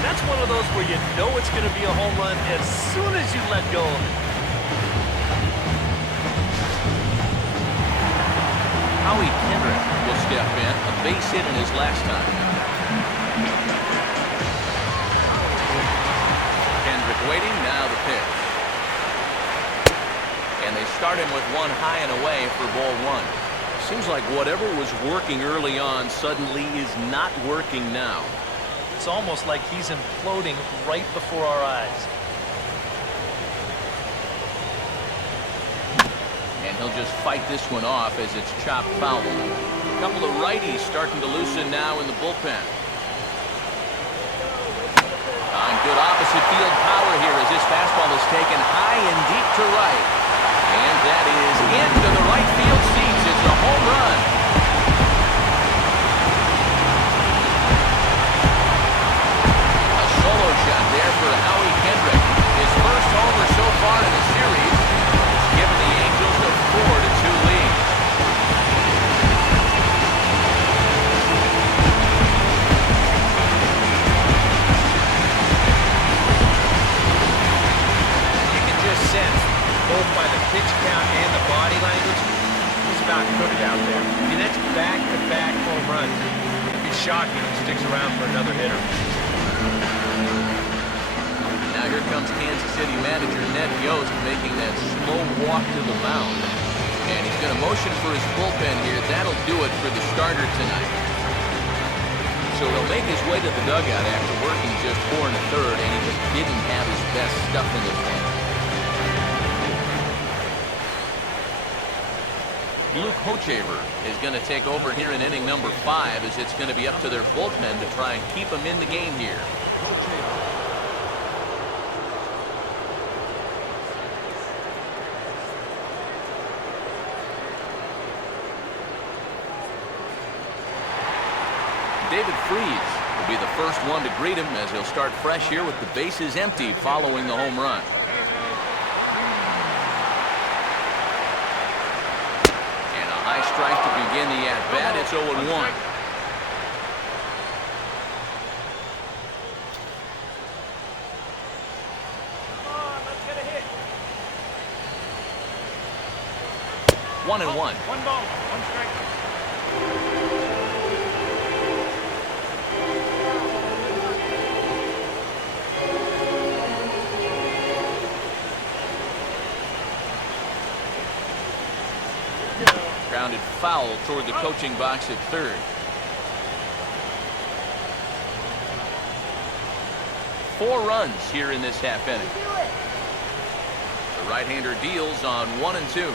That's one of those where you know it's going to be a home run as soon as you let go of it. Howie Kendrick will step in, a base hit in his last time. Kendrick waiting, now the pitch. And they start him with one high and away for ball 1. Seems like whatever was working early on suddenly is not working now. It's almost like he's imploding right before our eyes. And he'll just fight this one off as it's chopped foul. A couple of righties starting to loosen now in the bullpen. On good opposite field power here as this fastball is taken high and deep to right. And that is into the right field seats. It's a home run. A solo shot there for Howie Kendrick. His first homer so far in the series, giving the Angels a 4-2 lead. You can just sense, both by the pitch count and the body language, he's about cooking out there. I mean, that's back-to-back home runs. It'd be shocking if he sticks around for another hitter. Now here comes Kansas City manager Ned Yost making that slow walk to the mound. And he's going to motion for his bullpen here. That'll do it for the starter tonight. So he'll make his way to the dugout after working just 4 1/3, and he just didn't have his best stuff in his hand. Luke Hochaver is going to take over here in inning number 5, as it's going to be up to their bullpen to try and keep him in the game here. David Freese will be the first one to greet him, as he'll start fresh here with the bases empty following the home run. And a high strike to begin the at-bat. It's 0-1. One and one. One ball, one strike. Grounded foul toward the coaching box at third. 4 runs here in this half inning. The right-hander deals on 1 and 2.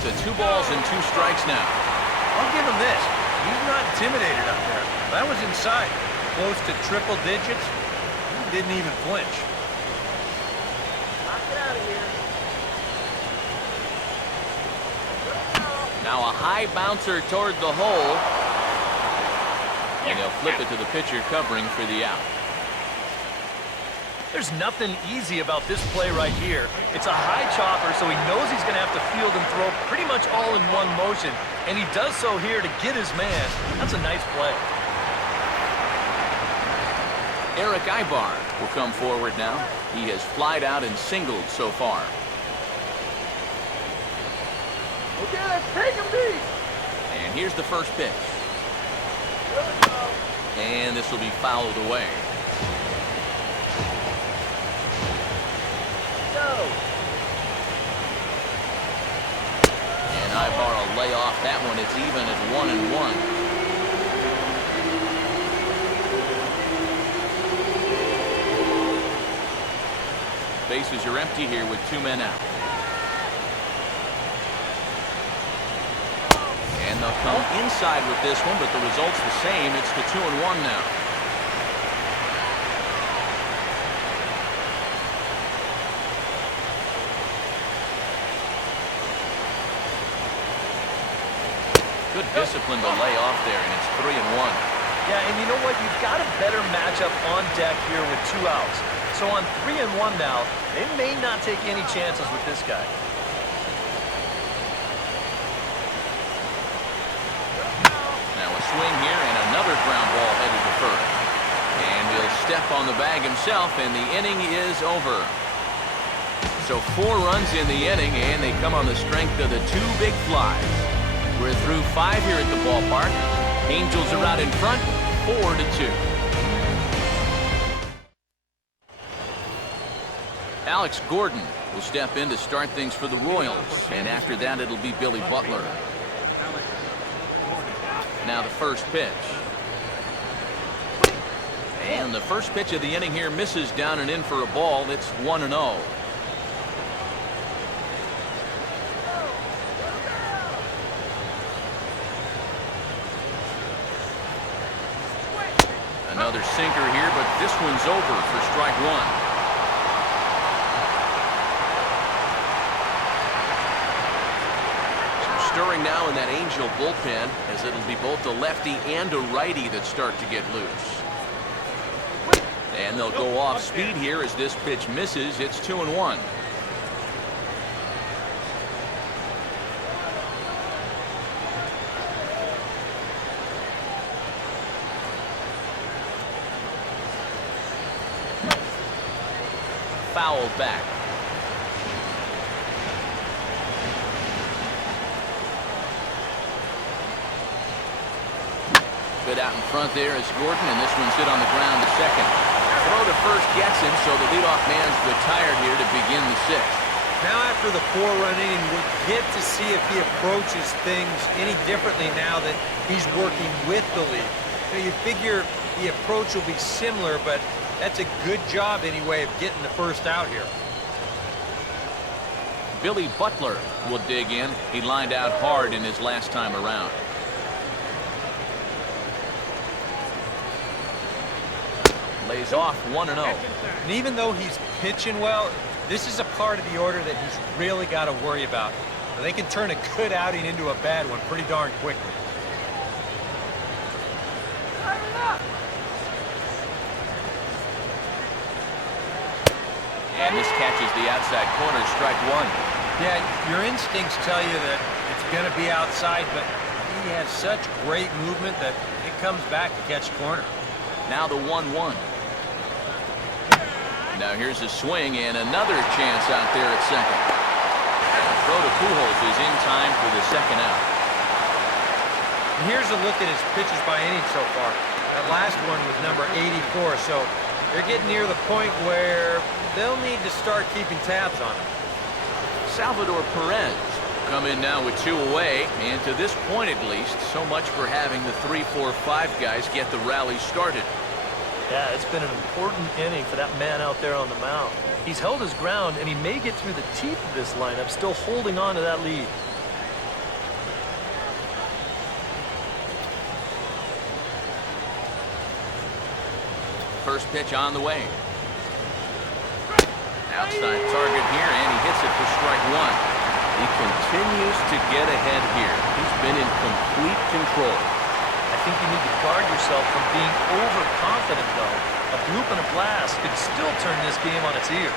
To 2 balls and 2 strikes now. I'll give him this. He's not intimidated up there. That was inside. Close to triple digits. He didn't even flinch. Knock it out of here. Now a high bouncer toward the hole. And he'll flip it to the pitcher covering for the out. There's nothing easy about this play right here. It's a high chopper, so he knows he's going to have to field and throw pretty much all in one motion. And he does so here to get his man. That's a nice play. Eric Ibar will come forward now. He has flied out and singled so far. Okay, let's take him deep. And here's the first pitch. And this will be fouled away. And Ibar will lay off that one. It's even at 1 and 1. Bases are empty here with 2 men out. And they'll come inside with this one, but the result's the same. It's the 2 and 1 now. Good discipline to lay off there, and it's 3 and 1. Yeah, and you know what? You've got a better matchup on deck here with 2 outs. So on 3 and 1 now, they may not take any chances with this guy. Now a swing here and another ground ball headed to first. And he'll step on the bag himself, and the inning is over. So 4 runs in the inning, and they come on the strength of the 2 big flies. We're through 5 here at the ballpark. Angels are out in front, 4-2. Alex Gordon will step in to start things for the Royals, and after that it'll be Billy Butler. Now the first pitch. And the first pitch of the inning here misses down and in for a ball. It's 1-0. Another sinker here, but this one's over for strike 1. Some stirring now in that Angel bullpen, as it'll be both a lefty and a righty that start to get loose. And they'll go off speed here as this pitch misses. It's 2 and 1. Fouled back. Good out in front there is Gordon, and this one's hit on the ground to second. Throw to first gets him, so the leadoff man's retired here to begin the 6th. Now after the 4-run inning, we'll get to see if he approaches things any differently now that he's working with the lead. You figure the approach will be similar, but that's a good job anyway of getting the first out here. Billy Butler will dig in. He lined out hard in his last time around. Lays off 1-0. And even though he's pitching well, this is a part of the order that he's really got to worry about. They can turn a good outing into a bad one pretty darn quickly. And this catches the outside corner, strike one. Yeah, your instincts tell you that it's going to be outside, but he has such great movement that it comes back to catch corner. Now the 1-1. Now here's a swing and another chance out there at second. And the throw to Pujols is in time for the second out. And here's a look at his pitches by inning so far. That last one was number 84, so they're getting near the point where they'll need to start keeping tabs on him. Salvador Perez come in now with 2 away, and to this point at least, so much for having the 3, 4, 5 guys get the rally started. Yeah, it's been an important inning for that man out there on the mound. He's held his ground, and he may get through the teeth of this lineup, still holding on to that lead. First pitch on the way. Outside target here, and he hits it for strike one. He continues to get ahead here. He's been in complete control. I think you need to guard yourself from being overconfident, though. A bloop and a blast could still turn this game on its ear.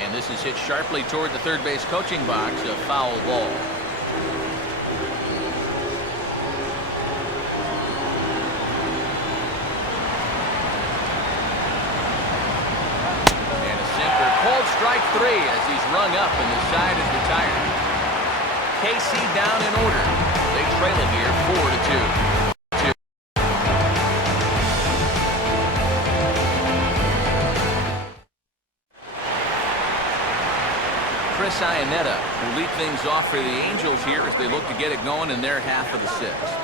And this is hit sharply toward the third base coaching box, a foul ball. And a sinker, called strike 3 as he's rung up and the side is retired. KC down in order. They trail it here 4-2. Chris Iannetta will lead things off for the Angels here as they look to get it going in their half of the 6th.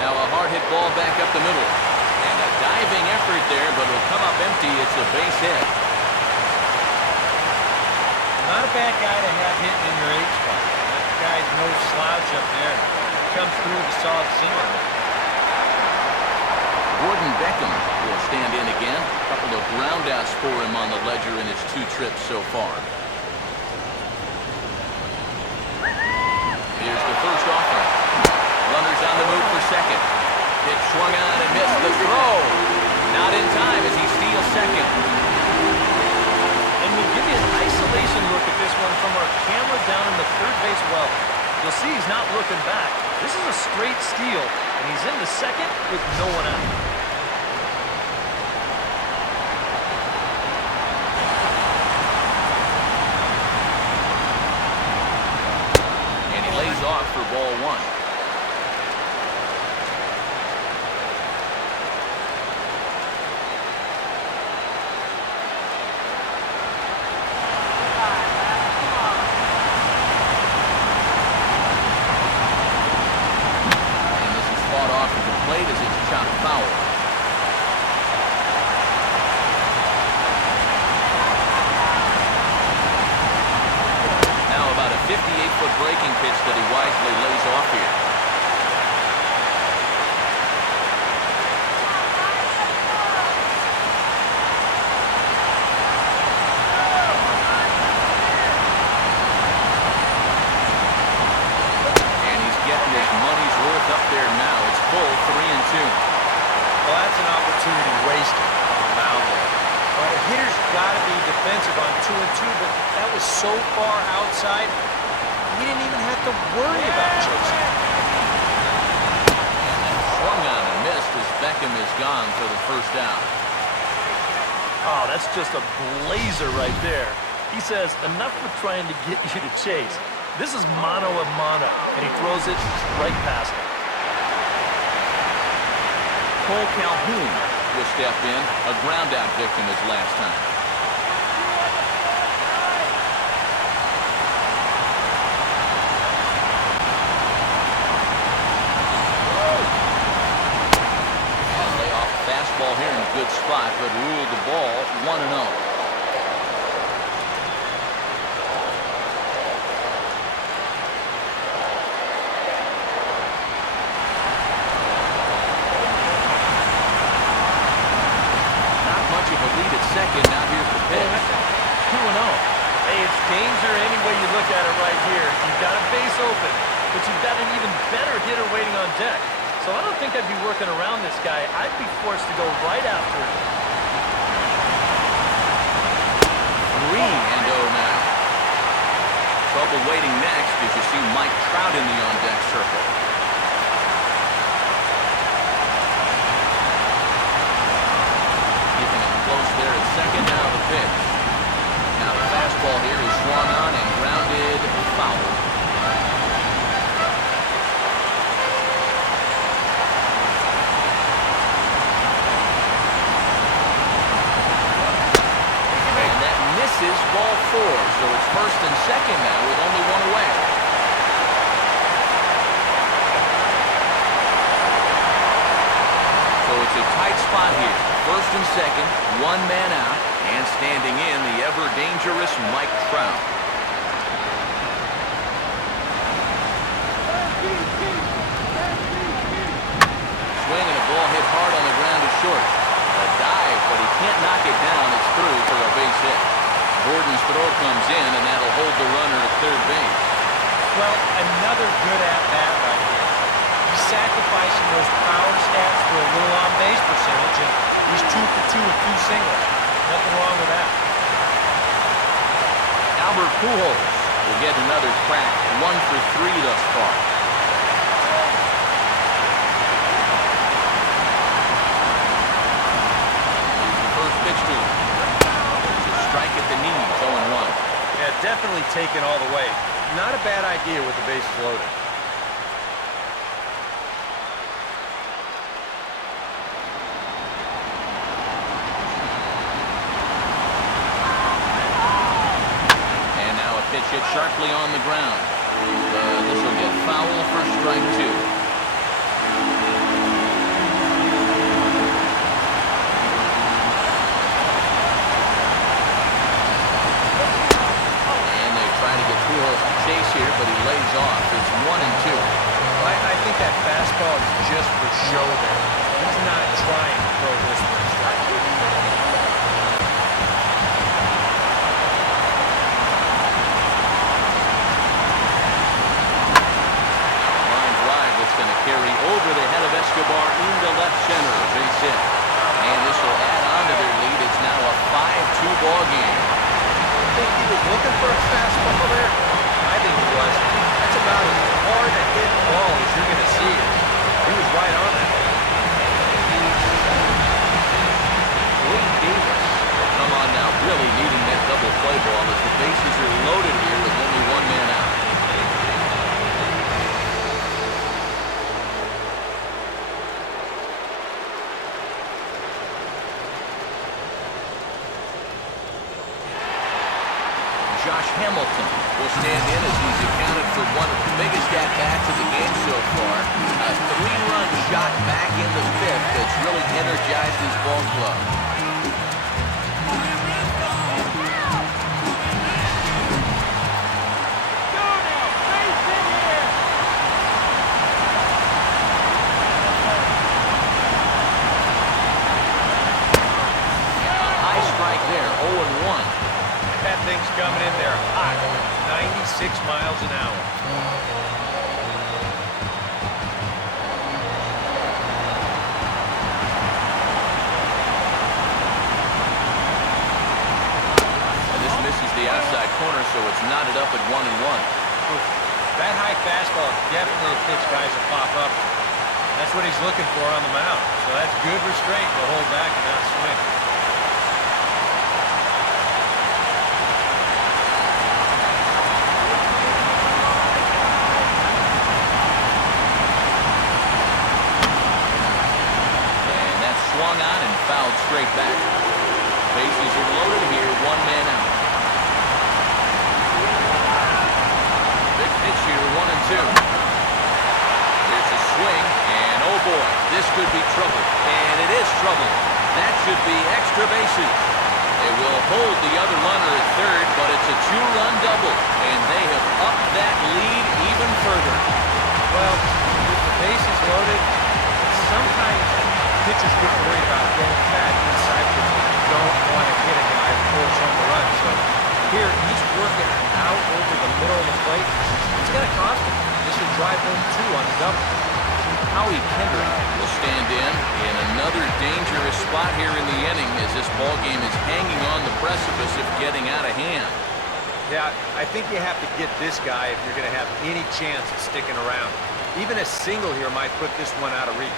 Now a hard hit ball back up the middle. And a diving effort there, but it'll come up empty. It's a base hit. Not a bad guy to have hitting in your 8 spot. Guy's no slouch up there. Comes through with a solid single. Gordon Beckham will stand in again. A couple of groundouts for him on the ledger in his 2 trips so far. Here's the first offering. Runners on the move for second. Pitch swung on and missed the throw. Not in time as he steals second. And we'll give you an isolation look at this one from our camera down in the third base well. You'll see he's not looking back. This is a straight steal, and he's in the second with no one out. And he lays off for ball 1. Breaking pitch that he wisely lays off here. And he's getting his money's worth up there now. It's full 3-2. Well, that's an opportunity wasted on the mound there. But a hitter's got to be defensive on 2-2, but that was so far outside. He didn't even have to worry about chasing. And then swung on and missed as Beckham is gone for the first out. Oh, that's just a blazer right there. He says, enough with trying to get you to chase. This is mano a mano, and he throws it right past him. Cole Calhoun will step in, a ground-out victim as last time. And lay off a fastball here in a good spot, but ruled the ball 1-0. Second, now here's the pitch. 2-0. Hey, it's danger any way you look at it right here. You've got a base open, but you've got an even better hitter waiting on deck. So I don't think I'd be working around this guy. I'd be forced to go right after him. 3-0 now. Trouble waiting next as you see Mike Trout in the on-deck circle. There at second, now the pitch. Now the fastball here is swung on and grounded foul. And that misses ball 4, so it's first and second now with only one away. So it's a tight spot here. First and second, one man out, and standing in the ever-dangerous Mike Trout. Swing and a ball hit hard on the ground to short. A dive, but he can't knock it down. It's through for a base hit. Gordon's throw comes in, and that'll hold the runner at third base. Well, another good at-bat right here. He's sacrificing those power stats for a little on-base percentage, and he's 2 for 2 with 2 singles. Nothing wrong with that. Albert Pujols will get another crack. 1 for 3 thus far. Here's the first pitch to him. There's a strike at the knees, 0-1. Yeah, definitely taken all the way. Not a bad idea with the bases loaded. Pitch hit sharply on the ground. This will get foul for strike 2. And they try to get Pujols to chase here, but he lays off. It's 1-2. I think that fastball is just for show there. He's not trying to throw this for a strike. Going to carry over the head of Escobar into left center, base hit. And this will add on to their lead. It's now a 5-2 ball game. I think he was looking for a fastball there. I think he was. That's about as hard a hit ball as you're going to see. He was right on that. Wade Davis will come on now, really needing that double play ball as the bases are loaded here with only one man out. Josh Hamilton will stand in as he's accounted for one of the biggest at-bats of the game so far. A 3-run shot back in the fifth that's really energized his ball club. A high strike there, 0-1. That thing's coming in there hot, 96 miles an hour. And this misses the outside corner, so it's knotted up at 1-1. That high fastball is definitely a pitch guys will pop up. That's what he's looking for on the mound. So that's good restraint to hold back and not swing. swung on and fouled straight back. Bases are loaded here, 1 man out. Big pitch here, 1-2. Here's a swing, and oh boy, this could be trouble. And it is trouble. That should be extra bases. They will hold the other runner at third, but it's a 2-run double, and they have upped that lead even further. Well, with the bases loaded, sometimes pitchers get worried about getting back inside because you don't want to hit a guy and force home the run. So here, he's working out over the middle of the plate. It's going to cost him. This will drive home 2 on the double. Howie Kendrick will stand in another dangerous spot here in the inning as this ball game is hanging on the precipice of getting out of hand. Yeah, I think you have to get this guy if you're going to have any chance of sticking around. Even a single here might put this one out of reach.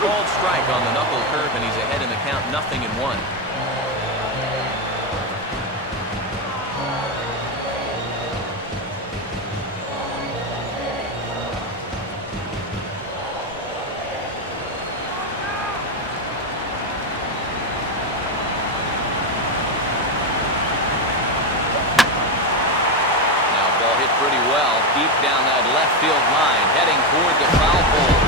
Called strike on the knuckle curve, and he's ahead in the count, 0-1. Pretty well deep down that left field line, heading toward the foul pole.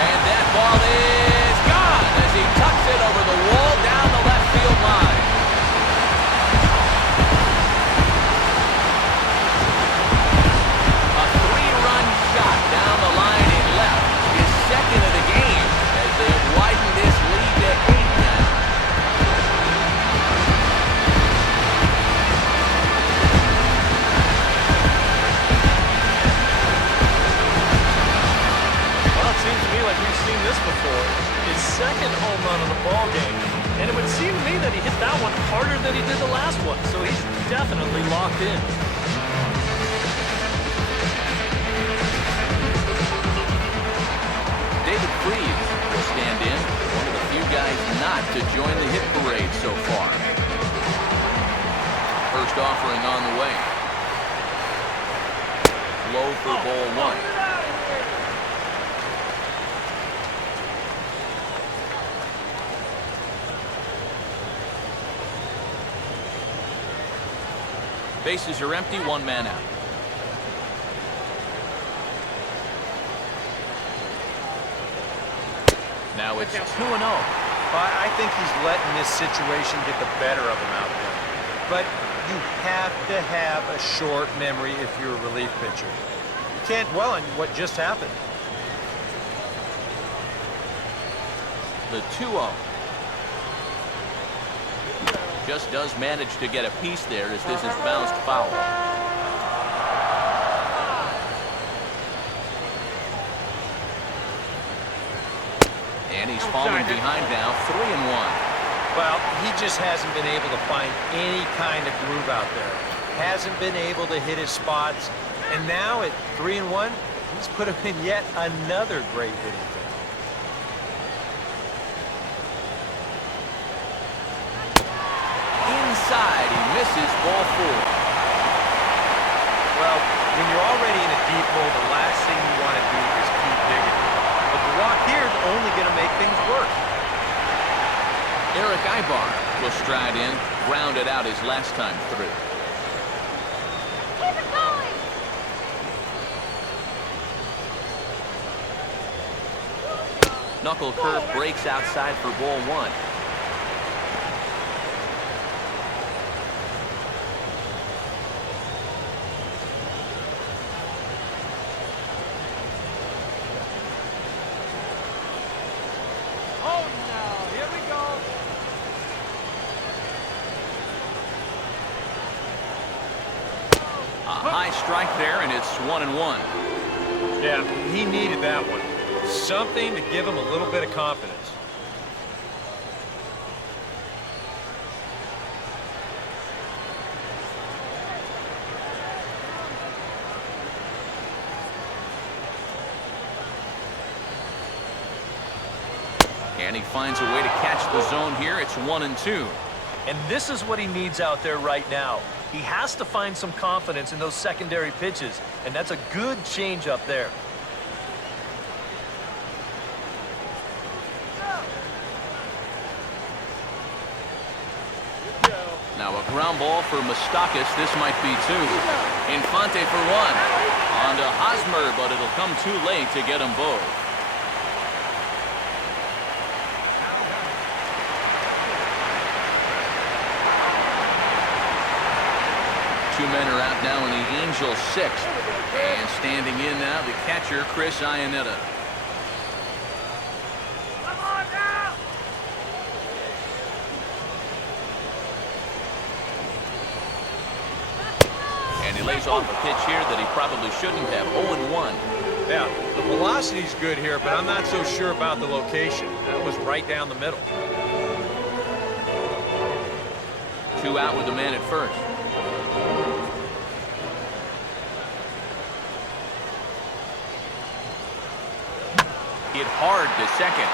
And that ball is gone as he tucks it over the wall down the left field line. A 3-run shot down the line in left, his second of the game as they have widened this lead to 8 now. Seems to me like we've seen this before. His second home run of the ball game. And it would seem to me that he hit that one harder than he did the last one. So he's definitely locked in. David Freese will stand in, one of the few guys not to join the hit parade so far. First offering on the way. Low for ball 1. Bases are empty, 1 man out. Now it's 2-0. I think he's letting this situation get the better of him out there. But you have to have a short memory if you're a relief pitcher. You can't dwell on what just happened. The 2-0. Just does manage to get a piece there as this is bounced foul. And he's falling behind now, 3-1. Well, he just hasn't been able to find any kind of groove out there. Hasn't been able to hit his spots. And now at 3-1, he's put him in yet another great hitting thing. Inside, he misses ball 4. Well, when you're already in a deep hole, the last thing you want to do is keep digging. But the walk here is only going to make things worse. Eric Ibar will stride in, grounded out his last time through. Keep it going! Knuckle curve breaks outside for ball 1. Strike there, and it's 1-1. Yeah, he needed that one. Something to give him a little bit of confidence. And And he finds a way to catch the zone here. It's 1-2. And this is what he needs out there right now. He has to find some confidence in those secondary pitches, and that's a good change up there. Now a ground ball for Moustakas. This might be 2. Infante for 1. On to Hosmer, but it'll come too late to get them both. Two men are out now in the Angels' 6th. And standing in now, the catcher, Chris Iannetta. Come on now! And he lays off a pitch here that he probably shouldn't have. 0-1. Yeah, the velocity's good here, but I'm not so sure about the location. That was right down the middle. 2 out with the man at first. Hit hard to second.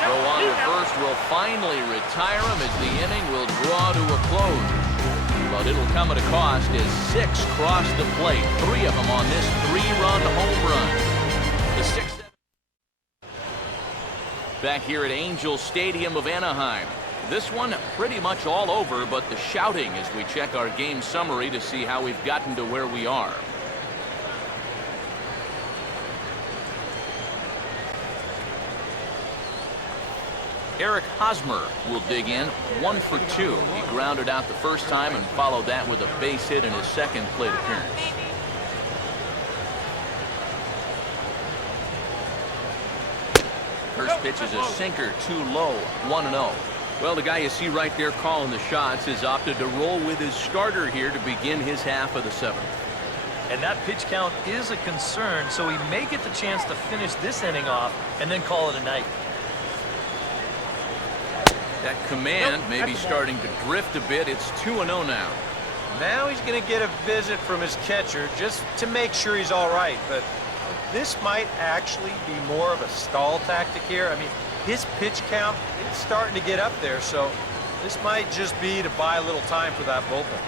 Throw on to first will finally retire him as the inning will draw to a close. But it'll come at a cost as 6 cross the plate. 3 of them on this 3-run home run. The 6th. Back here at Angel Stadium of Anaheim. This one pretty much all over, but the shouting as we check our game summary to see how we've gotten to where we are. Eric Hosmer will dig in. 1 for 2. He grounded out the first time and followed that with a base hit in his second plate appearance. First pitch is a sinker, too low. 1-0. Well, the guy you see right there calling the shots has opted to roll with his starter here to begin his half of the 7th. And that pitch count is a concern, so he may get the chance to finish this inning off and then call it a night. That command may be starting to drift a bit. It's 2-0 now. Now he's going to get a visit from his catcher just to make sure he's all right. But this might actually be more of a stall tactic here. I mean, his pitch count is starting to get up there, so this might just be to buy a little time for that bullpen.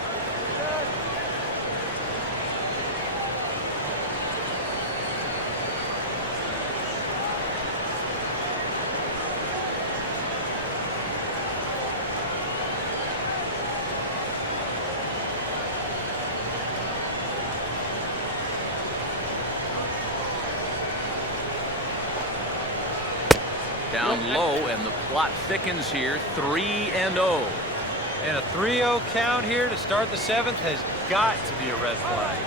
Down low, and the plot thickens here. 3-0. And a 3-0 count here to start the 7th has got to be a red flag.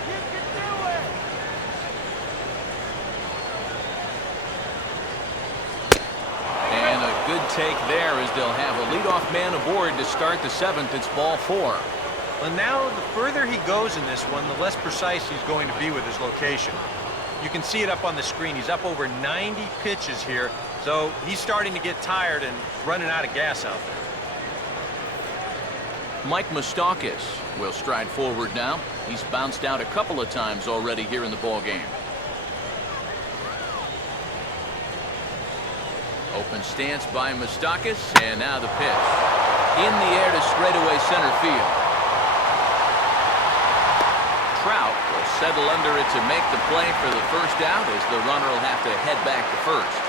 And a good take there as they'll have a leadoff man aboard to start the 7th. It's ball 4. Well, now the further he goes in this one, the less precise he's going to be with his location. You can see it up on the screen. He's up over 90 pitches here, so he's starting to get tired and running out of gas out there. Mike Moustakas will stride forward now. He's bounced out a couple of times already here in the ball game. Open stance by Moustakas, and now the pitch. In the air to straightaway center field. Trout will settle under it to make the play for the first out as the runner will have to head back to first.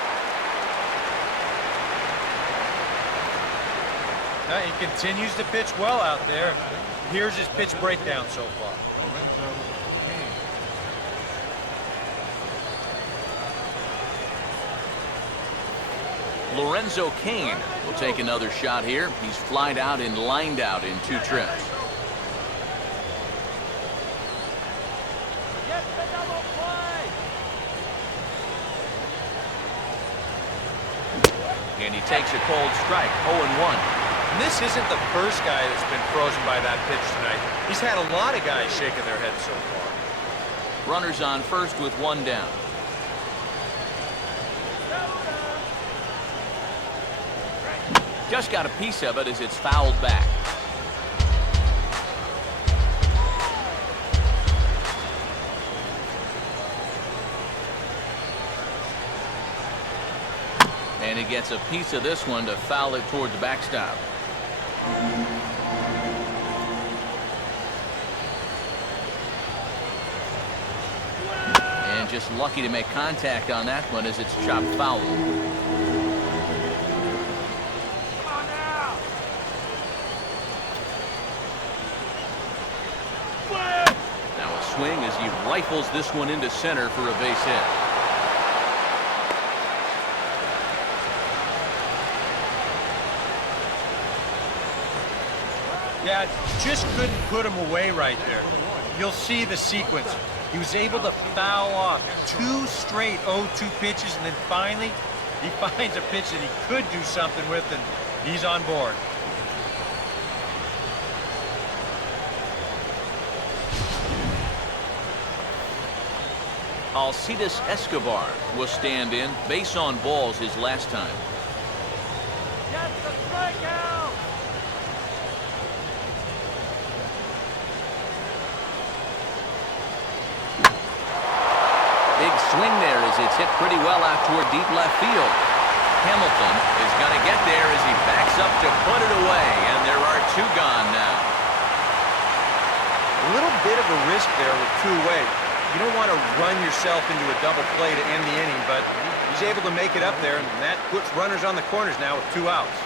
He continues to pitch well out there. Here's his pitch breakdown so far. Lorenzo Cain will take another shot here. He's flied out and lined out in 2 trips. And he takes a cold strike. 0-1. And this isn't the first guy that's been frozen by that pitch tonight. He's had a lot of guys shaking their heads so far. Runners on first with 1 down. Just got a piece of it as it's fouled back. gets a piece of this one to foul it toward the backstop. And just lucky to make contact on that one as it's chopped foul. Now a swing as he rifles this one into center for a base hit. Yeah, just couldn't put him away right there. You'll see the sequence. He was able to foul off 2 straight 0-2 pitches, and then finally he finds a pitch that he could do something with, and he's on board. Alcides Escobar will stand in, base on balls his last time. Get the strikeout! Big swing there as it's hit pretty well out toward deep left field. Hamilton is going to get there as he backs up to put it away, and there are 2 gone now. A little bit of a risk there with 2 away. You don't want to run yourself into a double play to end the inning, but he's able to make it up there, and that puts runners on the corners now with 2 outs.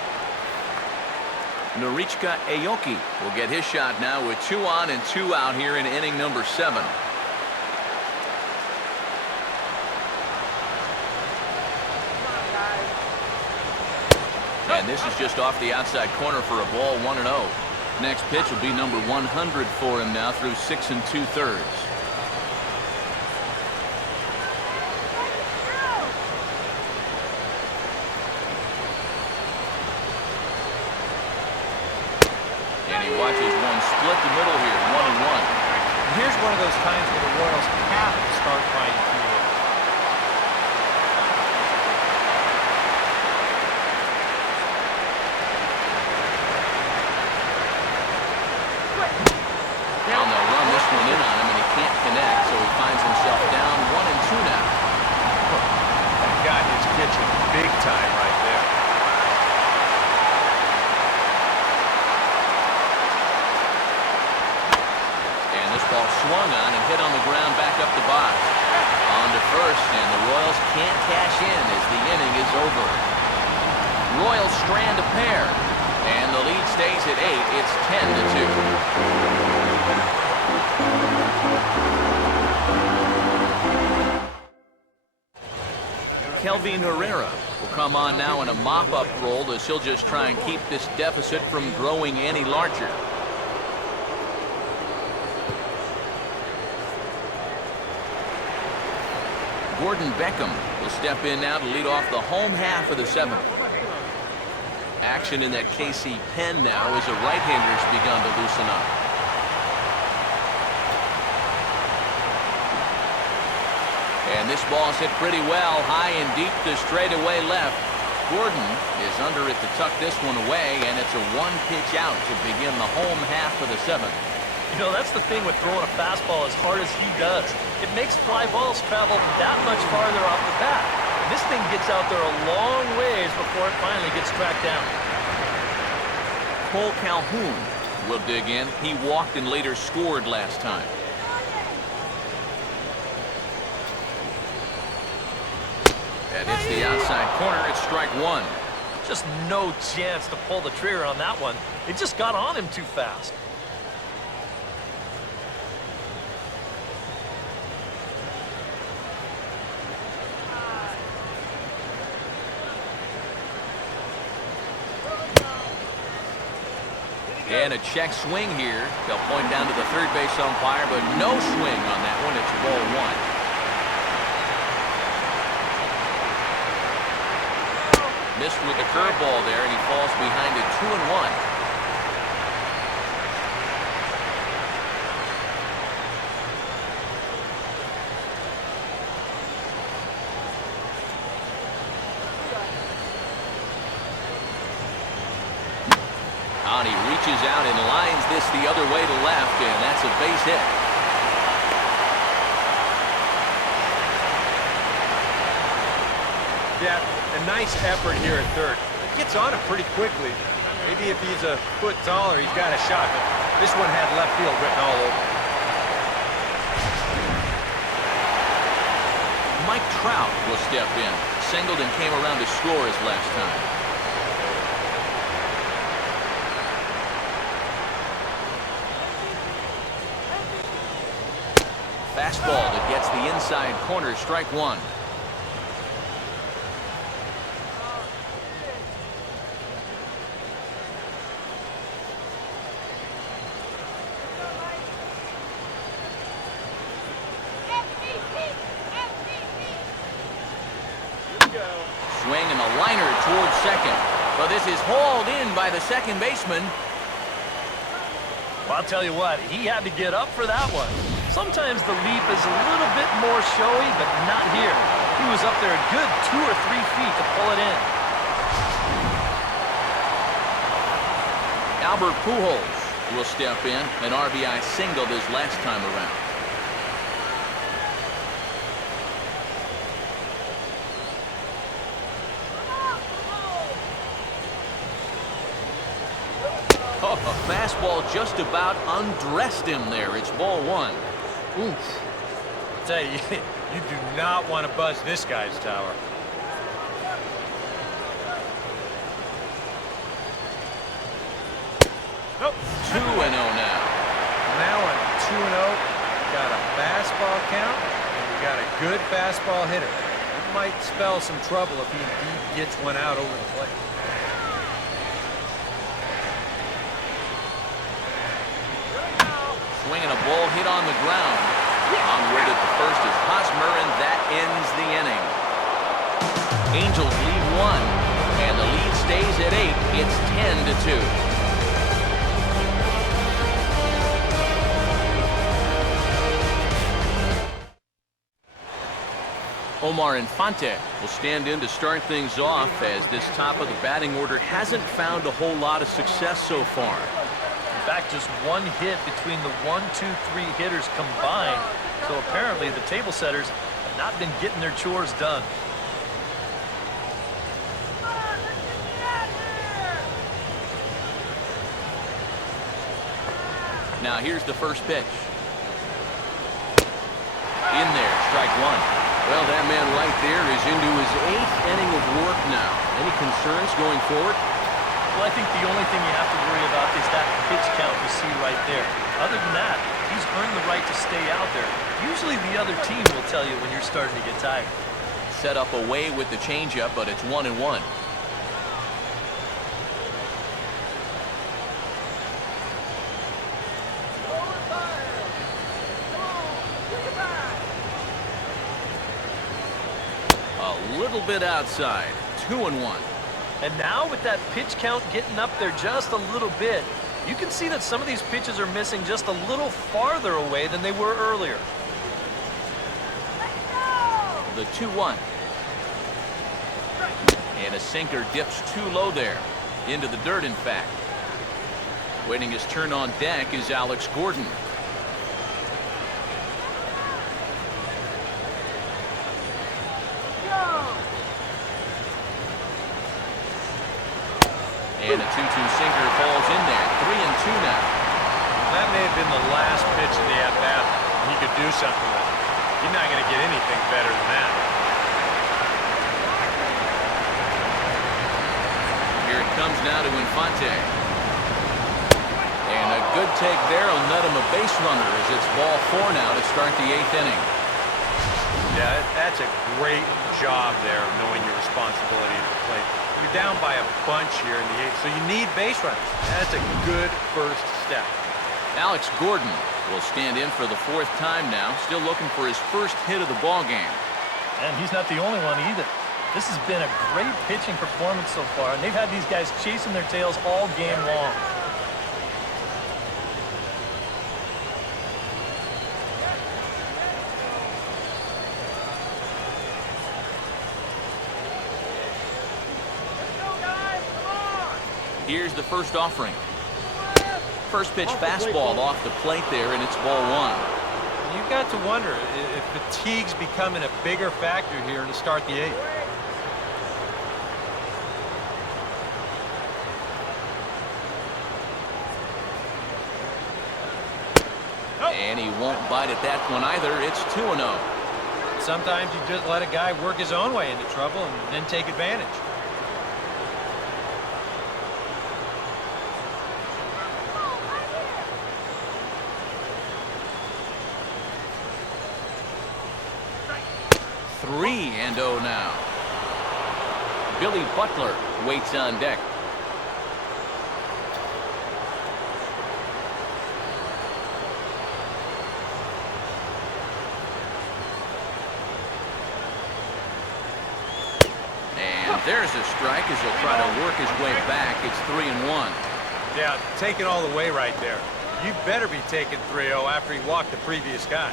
Norichka Aoki will get his shot now with 2 on and 2 out here in inning number 7. And this is just off the outside corner for a ball, 1-0. Next pitch will be number 100 for him now through 6 2/3. And he watches one split the middle here, 1-1. Here's one of those times where the Royals have to start fighting through this. And they'll run this one in on him, and he can't connect, so he finds himself down 1-2 now. That got his pitching big time right there. And this ball swung on and hit on the ground back up the box. On to first, and the Royals can't cash in as the inning is over. Royals strand a pair, and the lead stays at 8. It's 10-2. Kelvin Herrera will come on now in a mop-up role as he'll just try and keep this deficit from growing any larger. Gordon Beckham will step in now to lead off the home half of the 7th. Action in that KC pen now as a right-hander's begun to loosen up. And this ball's hit pretty well, high and deep to straightaway left. Gordon is under it to tuck this one away, and it's a 1-pitch out to begin the home half of the 7th. You know, that's the thing with throwing a fastball as hard as he does. It makes fly balls travel that much farther off the bat. And this thing gets out there a long ways before it finally gets tracked down. Cole Calhoun will dig in. He walked and later scored last time. And it's the outside corner. It's strike 1. Just no chance to pull the trigger on that one. It just got on him too fast. And a check swing here. They'll point down to the third base umpire, but no swing on that one. It's ball 1. Missed with the curveball there, and he falls behind it 2-1. And he reaches out and lines this the other way to left, and that's a base hit. Yeah, A nice effort here at third. He gets on it pretty quickly. Maybe if he's a foot taller, he's got a shot, but this one had left field written all over it. Mike Trout will step in. Singleton came around to score his last time. Fastball that gets the inside corner, strike one. Swing and a liner towards second. But this is hauled in by the second baseman. Well, I'll tell you what, he had to get up for that one. Sometimes the leap is a little bit more showy, but not here. He was up there a good 2 or 3 feet to pull it in. Albert Pujols will step in. An RBI single his last time around. Oh, a fastball just about undressed him there. It's ball one. Oof. I tell you, you do not want to buzz this guy's tower. Nope. 2-0 now. Now on 2-0, got a fastball count, and we got a good fastball hitter. That might spell some trouble if he indeed gets one out over the plate. Swinging a ball hit on the ground. Onward at the first is Hosmer, and that ends the inning. Angels lead 1, and the lead stays at 8. It's 10-2. Omar Infante will stand in to start things off, as this top of the batting order hasn't found a whole lot of success so far. In fact, just one hit between the 1, 2, 3 hitters combined. So apparently the table setters have not been getting their chores done. Now here's the first pitch. In there, strike one. Well, that man right there is into his 8th inning of work now. Any concerns going forward? Well, I think the only thing you have to worry about is that pitch count you see right there. Other than that, he's earned the right to stay out there. Usually the other team will tell you when you're starting to get tired. Set up away with the changeup, but it's 1-1. A little bit outside. 2-1. And now with that pitch count getting up there just a little bit, you can see that some of these pitches are missing just a little farther away than they were earlier. The 2-1. And a sinker dips too low there. Into the dirt, in fact. Waiting his turn on deck is Alex Gordon. And a 2-2 sinker falls in there. 3-2 now. That may have been the last pitch of the at-bat. He could do something with it. You're not going to get anything better than that. Here it comes now to Infante. And a good take there will net him a base runner, as it's ball 4 now to start the 8th inning. Yeah, that's a great job there of knowing your responsibility at the plate. You're down by a bunch here in the 8th, so you need base runners. That's a good first step. Alex Gordon will stand in for the 4th time now, still looking for his first hit of the ball game. And he's not the only one either. This has been a great pitching performance so far, and they've had these guys chasing their tails all game long. Here's the first offering. First pitch fastball off the plate there, and it's ball 1. You've got to wonder if fatigue's becoming a bigger factor here to start the 8th. And he won't bite at that one either. It's 2-0. Sometimes you just let a guy work his own way into trouble and then take advantage. Three and 0 now. Billy Butler waits on deck. And there's a strike as he'll try to work his way back. It's 3-1. Yeah, take it all the way right there. You better be taking 3-0 after he walked the previous guy.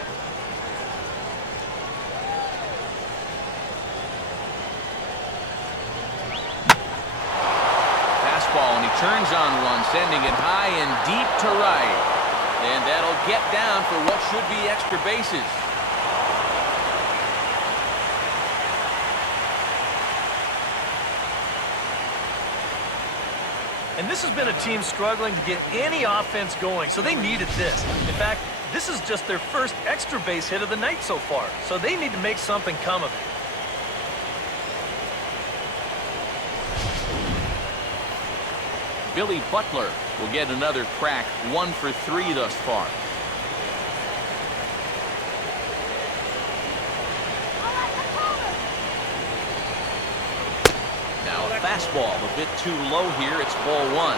Fastball, and he turns on one, sending it high and deep to right. And that'll get down for what should be extra bases. And this has been a team struggling to get any offense going, so they needed this. In fact, this is just their first extra base hit of the night so far, so they need to make something come of it. Billy Butler will get another crack, 1 for 3 thus far. Now a fastball, a bit too low here. It's ball 1.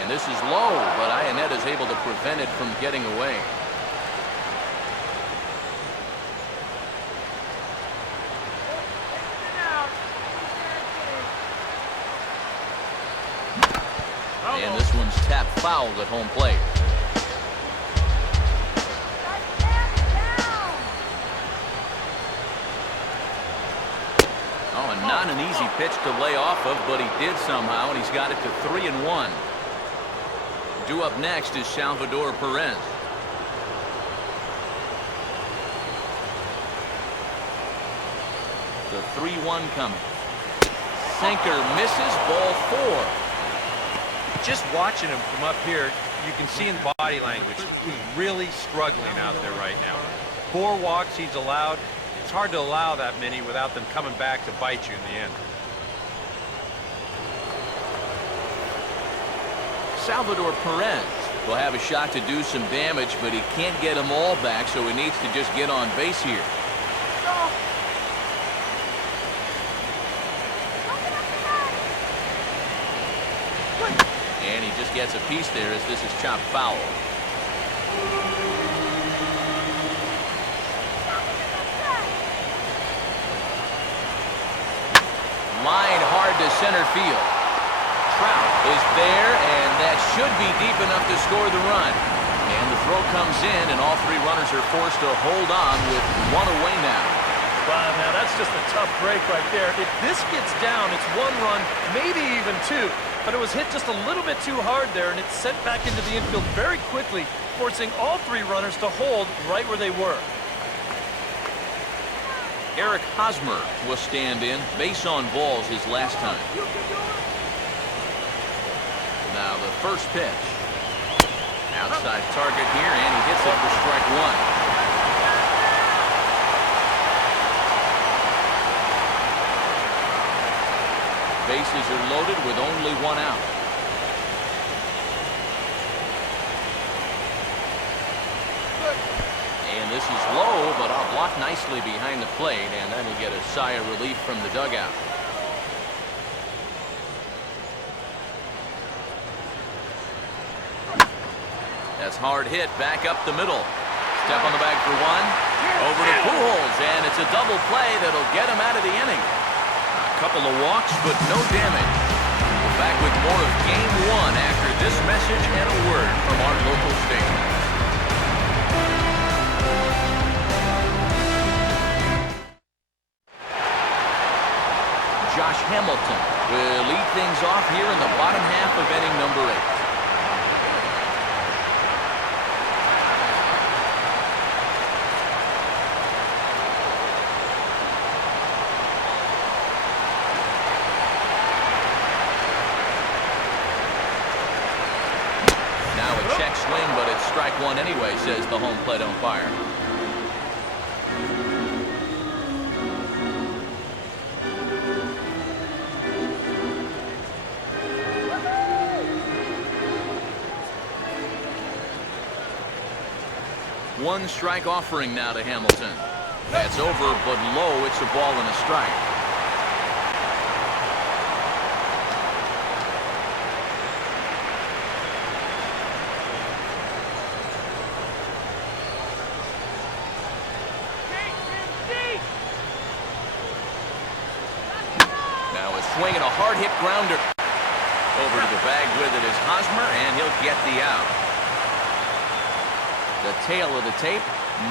And this is low, but Ionnet is able to prevent it from getting away. And this one's tapped foul at home plate. Oh, and not an easy pitch to lay off of, but he did somehow, and he's got it to 3-1. Due up next is Salvador Perez. The 3-1 coming. Sinker misses, ball 4. Just watching him from up here, you can see in body language, he's really struggling out there right now. 4 walks he's allowed. It's hard to allow that many without them coming back to bite you in the end. Salvador Perez will have a shot to do some damage, but he can't get them all back, so he needs to just get on base here. And he just gets a piece there as this is chopped foul. Line hard to center field. Trout is there, and that should be deep enough to score the run. And the throw comes in, and all 3 runners are forced to hold on with 1 away now. Wow, now that's just a tough break right there. If this gets down, it's 1 run, maybe even 2. But it was hit just a little bit too hard there, and it's sent back into the infield very quickly, forcing all 3 runners to hold right where they were. Eric Hosmer will stand in. Base on balls his last time. Now the first pitch. Outside target here, and he hits it for strike 1. Bases are loaded with only 1 out. And this is low, but I'll block nicely behind the plate, and then he'll get a sigh of relief from the dugout. That's hard hit back up the middle. Step on the bag for 1. Over to Pujols, and it's a double play that'll get him out of the inning. A couple of walks, but no damage. We're back with more of Game 1 after this message and a word from our local station. Josh Hamilton will lead things off here in the bottom half of inning number 8. strike one anyway, says the home plate umpire. One strike offering now to Hamilton. That's over, but low. It's a ball and a strike. Now a swing and a hard hit grounder. Over to the bag with it is Hosmer, and he'll get the out. The tail of the tape,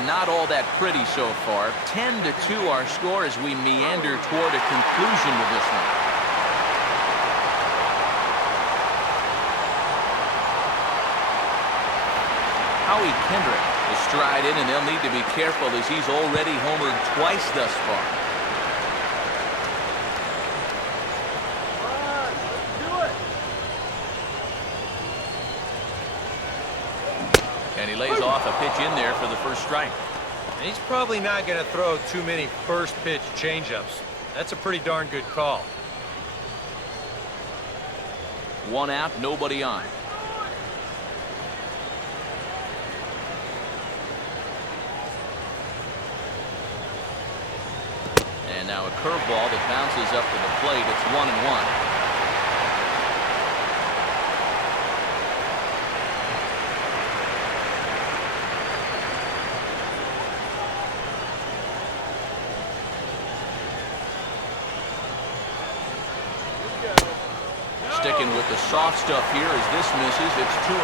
not all that pretty so far. 10-2 our score as we meander toward a conclusion to this one. Howie Kendrick will stride in, and they'll need to be careful as he's already homered twice thus far. And he lays off a pitch in there for the first strike. And he's probably not going to throw too many first pitch changeups. That's a pretty darn good call. One out, nobody on. And now a curveball that bounces up to the plate. It's 1-1. Sticking with the soft stuff here as this misses. It's 2-1.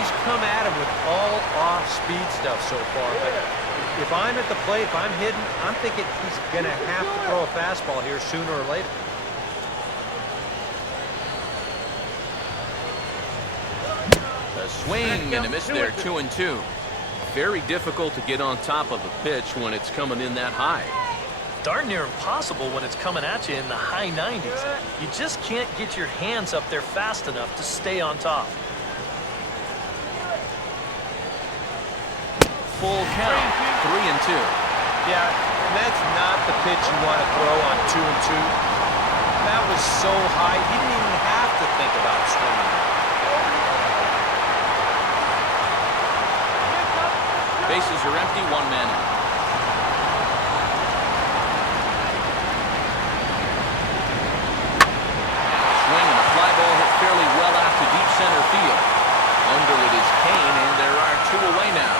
He's come at him with all off-speed stuff so far, but if I'm at the plate, if I'm hitting, I'm thinking he's going to have to throw a fastball here sooner or later. A swing and a miss there, 2-2. Very difficult to get on top of a pitch when it's coming in that high. Darn near impossible when it's coming at you in the high 90s. You just can't get your hands up there fast enough to stay on top. Full count, 3-2. Yeah, and that's not the pitch you want to throw on 2-2. That was so high, he didn't even have to think about swinging. Bases are empty, one man out. Fairly well out to deep center field. Under it is Kane, and there are two away now.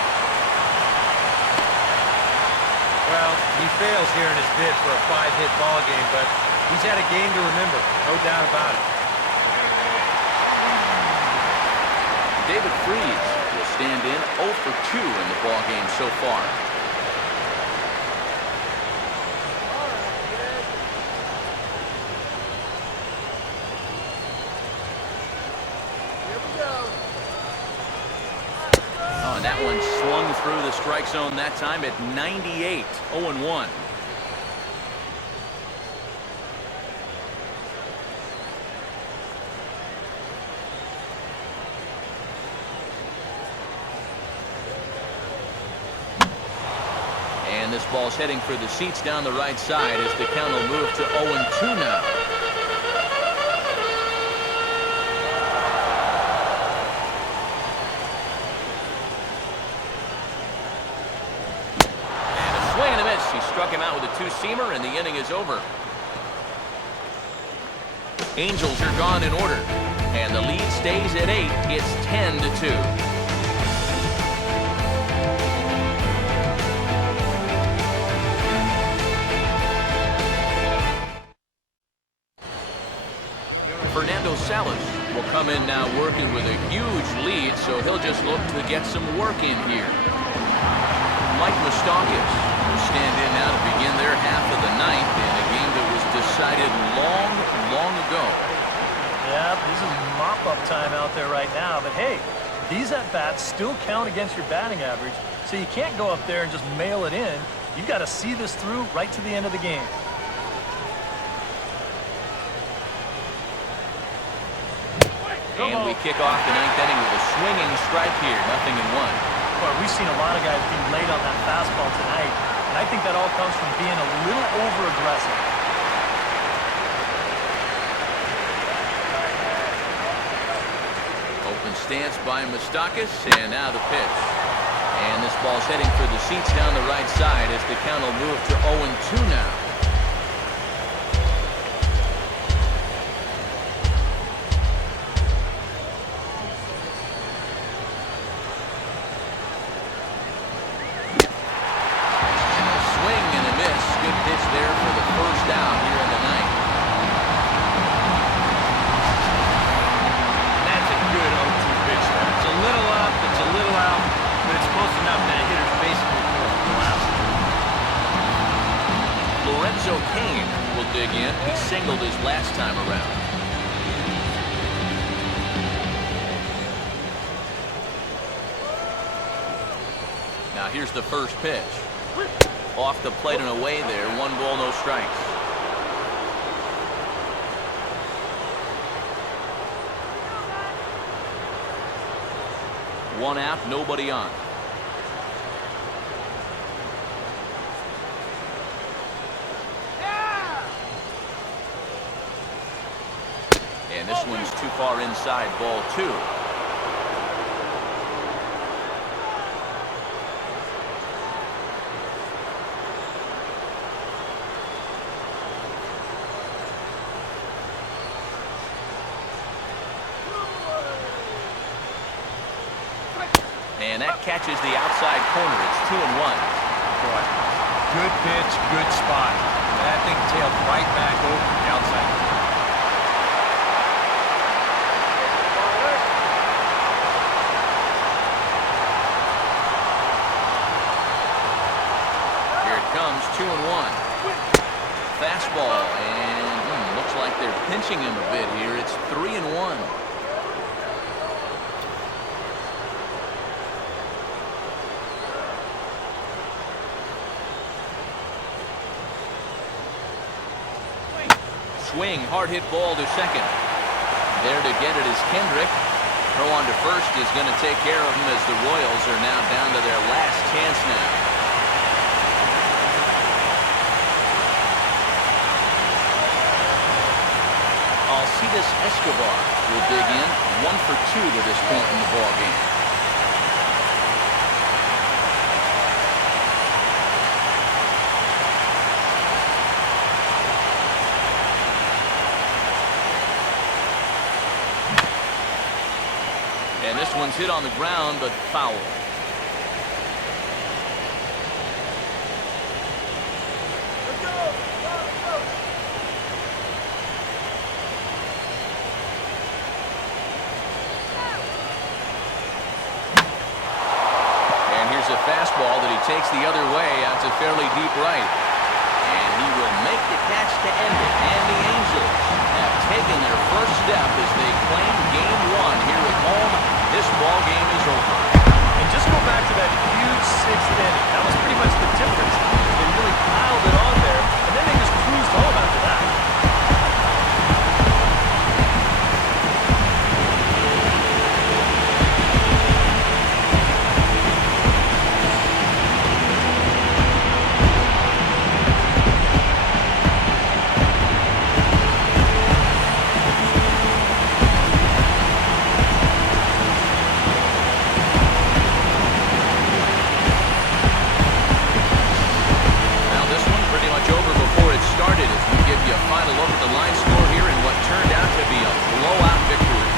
Well, he fails here in his bid for a 5-hit ball game, but he's had a game to remember, no doubt about it. David Freese will stand in 0 for 2 in the ball game so far. That one swung through the strike zone that time at 98, 0-1. And this ball's heading for the seats down the right side as the count will move to 0-2 now. Struck him out with a two-seamer, and the inning is over. Angels are gone in order, and the lead stays at 8. It's 10-2. Fernando Salas will come in now working with a huge lead, so he'll just look to get some work in here. Mike Moustakas stand in now to begin their half of the ninth in a game that was decided long ago. Yeah, this is mop-up time out there right now, but hey, these at-bats still count against your batting average, so you can't go up there and just mail it in. You've got to see this through right to the end of the game. And we kick off the ninth inning with a swinging strike here, 0-1. Boy, we've seen a lot of guys being late on that fastball tonight, and I think that all comes from being a little over-aggressive. Open stance by Moustakas, and now the pitch. And this ball's heading for the seats down the right side as the count will move to 0-2 now. Dig in. He singled his last time around. Now here's the first pitch. Off the plate and away there. 1 ball, no strikes. One out, nobody on. And this one's too far inside, ball 2. And that catches the outside corner. It's 2-1. Boy, good pitch, good spot. That thing tailed right back over the outside corner. Comes 2-1. Fastball, and looks like they're pinching him a bit here. It's 3-1. Swing, hard hit ball to second. There to get it is Kendrick. Throw on to first is going to take care of him as the Royals are now down to their last chance now. Alcides Escobar will dig in. 1 for 2 to this point in the ball game. And this one's hit on the ground, but foul. A fastball that he takes the other way out to fairly deep right. And he will make the catch to end it. And the Angels have taken their first step as they claim Game 1 here at home. This ball game is over. And just go back to that huge 6th inning. That was pretty much the difference. They really piled it on there, and then they just cruised home after that. Final look at the line score here in what turned out to be a blowout victory.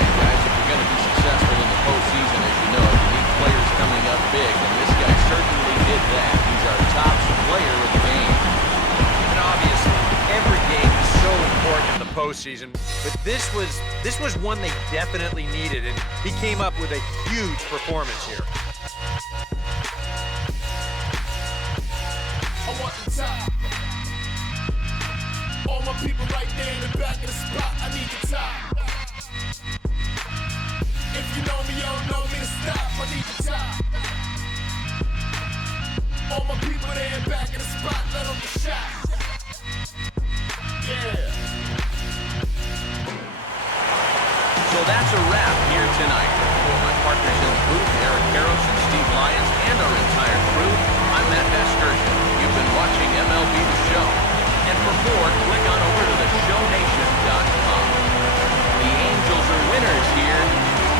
And guys, if you're going to be successful in the postseason, as you know, you need players coming up big, and this guy certainly did that. He's our top player of the game. And obviously, every game is so important in the postseason, but this was one they definitely needed, and he came up with a huge performance here. I want the top. All my people right there in the back of the spot, I need the top. If you know me, you don't know me to stop, I need the top. All my people there in back of the spot, let them get shot. Yeah. So that's a wrap here tonight. For my partners in the booth, Eric Harrelson, Steve Lyons, and our entire crew, I'm Matt Vasgersian. You've been watching MLB The Show. And for more, click on over to theshownation.com. The Angels are winners here,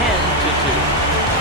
10-2.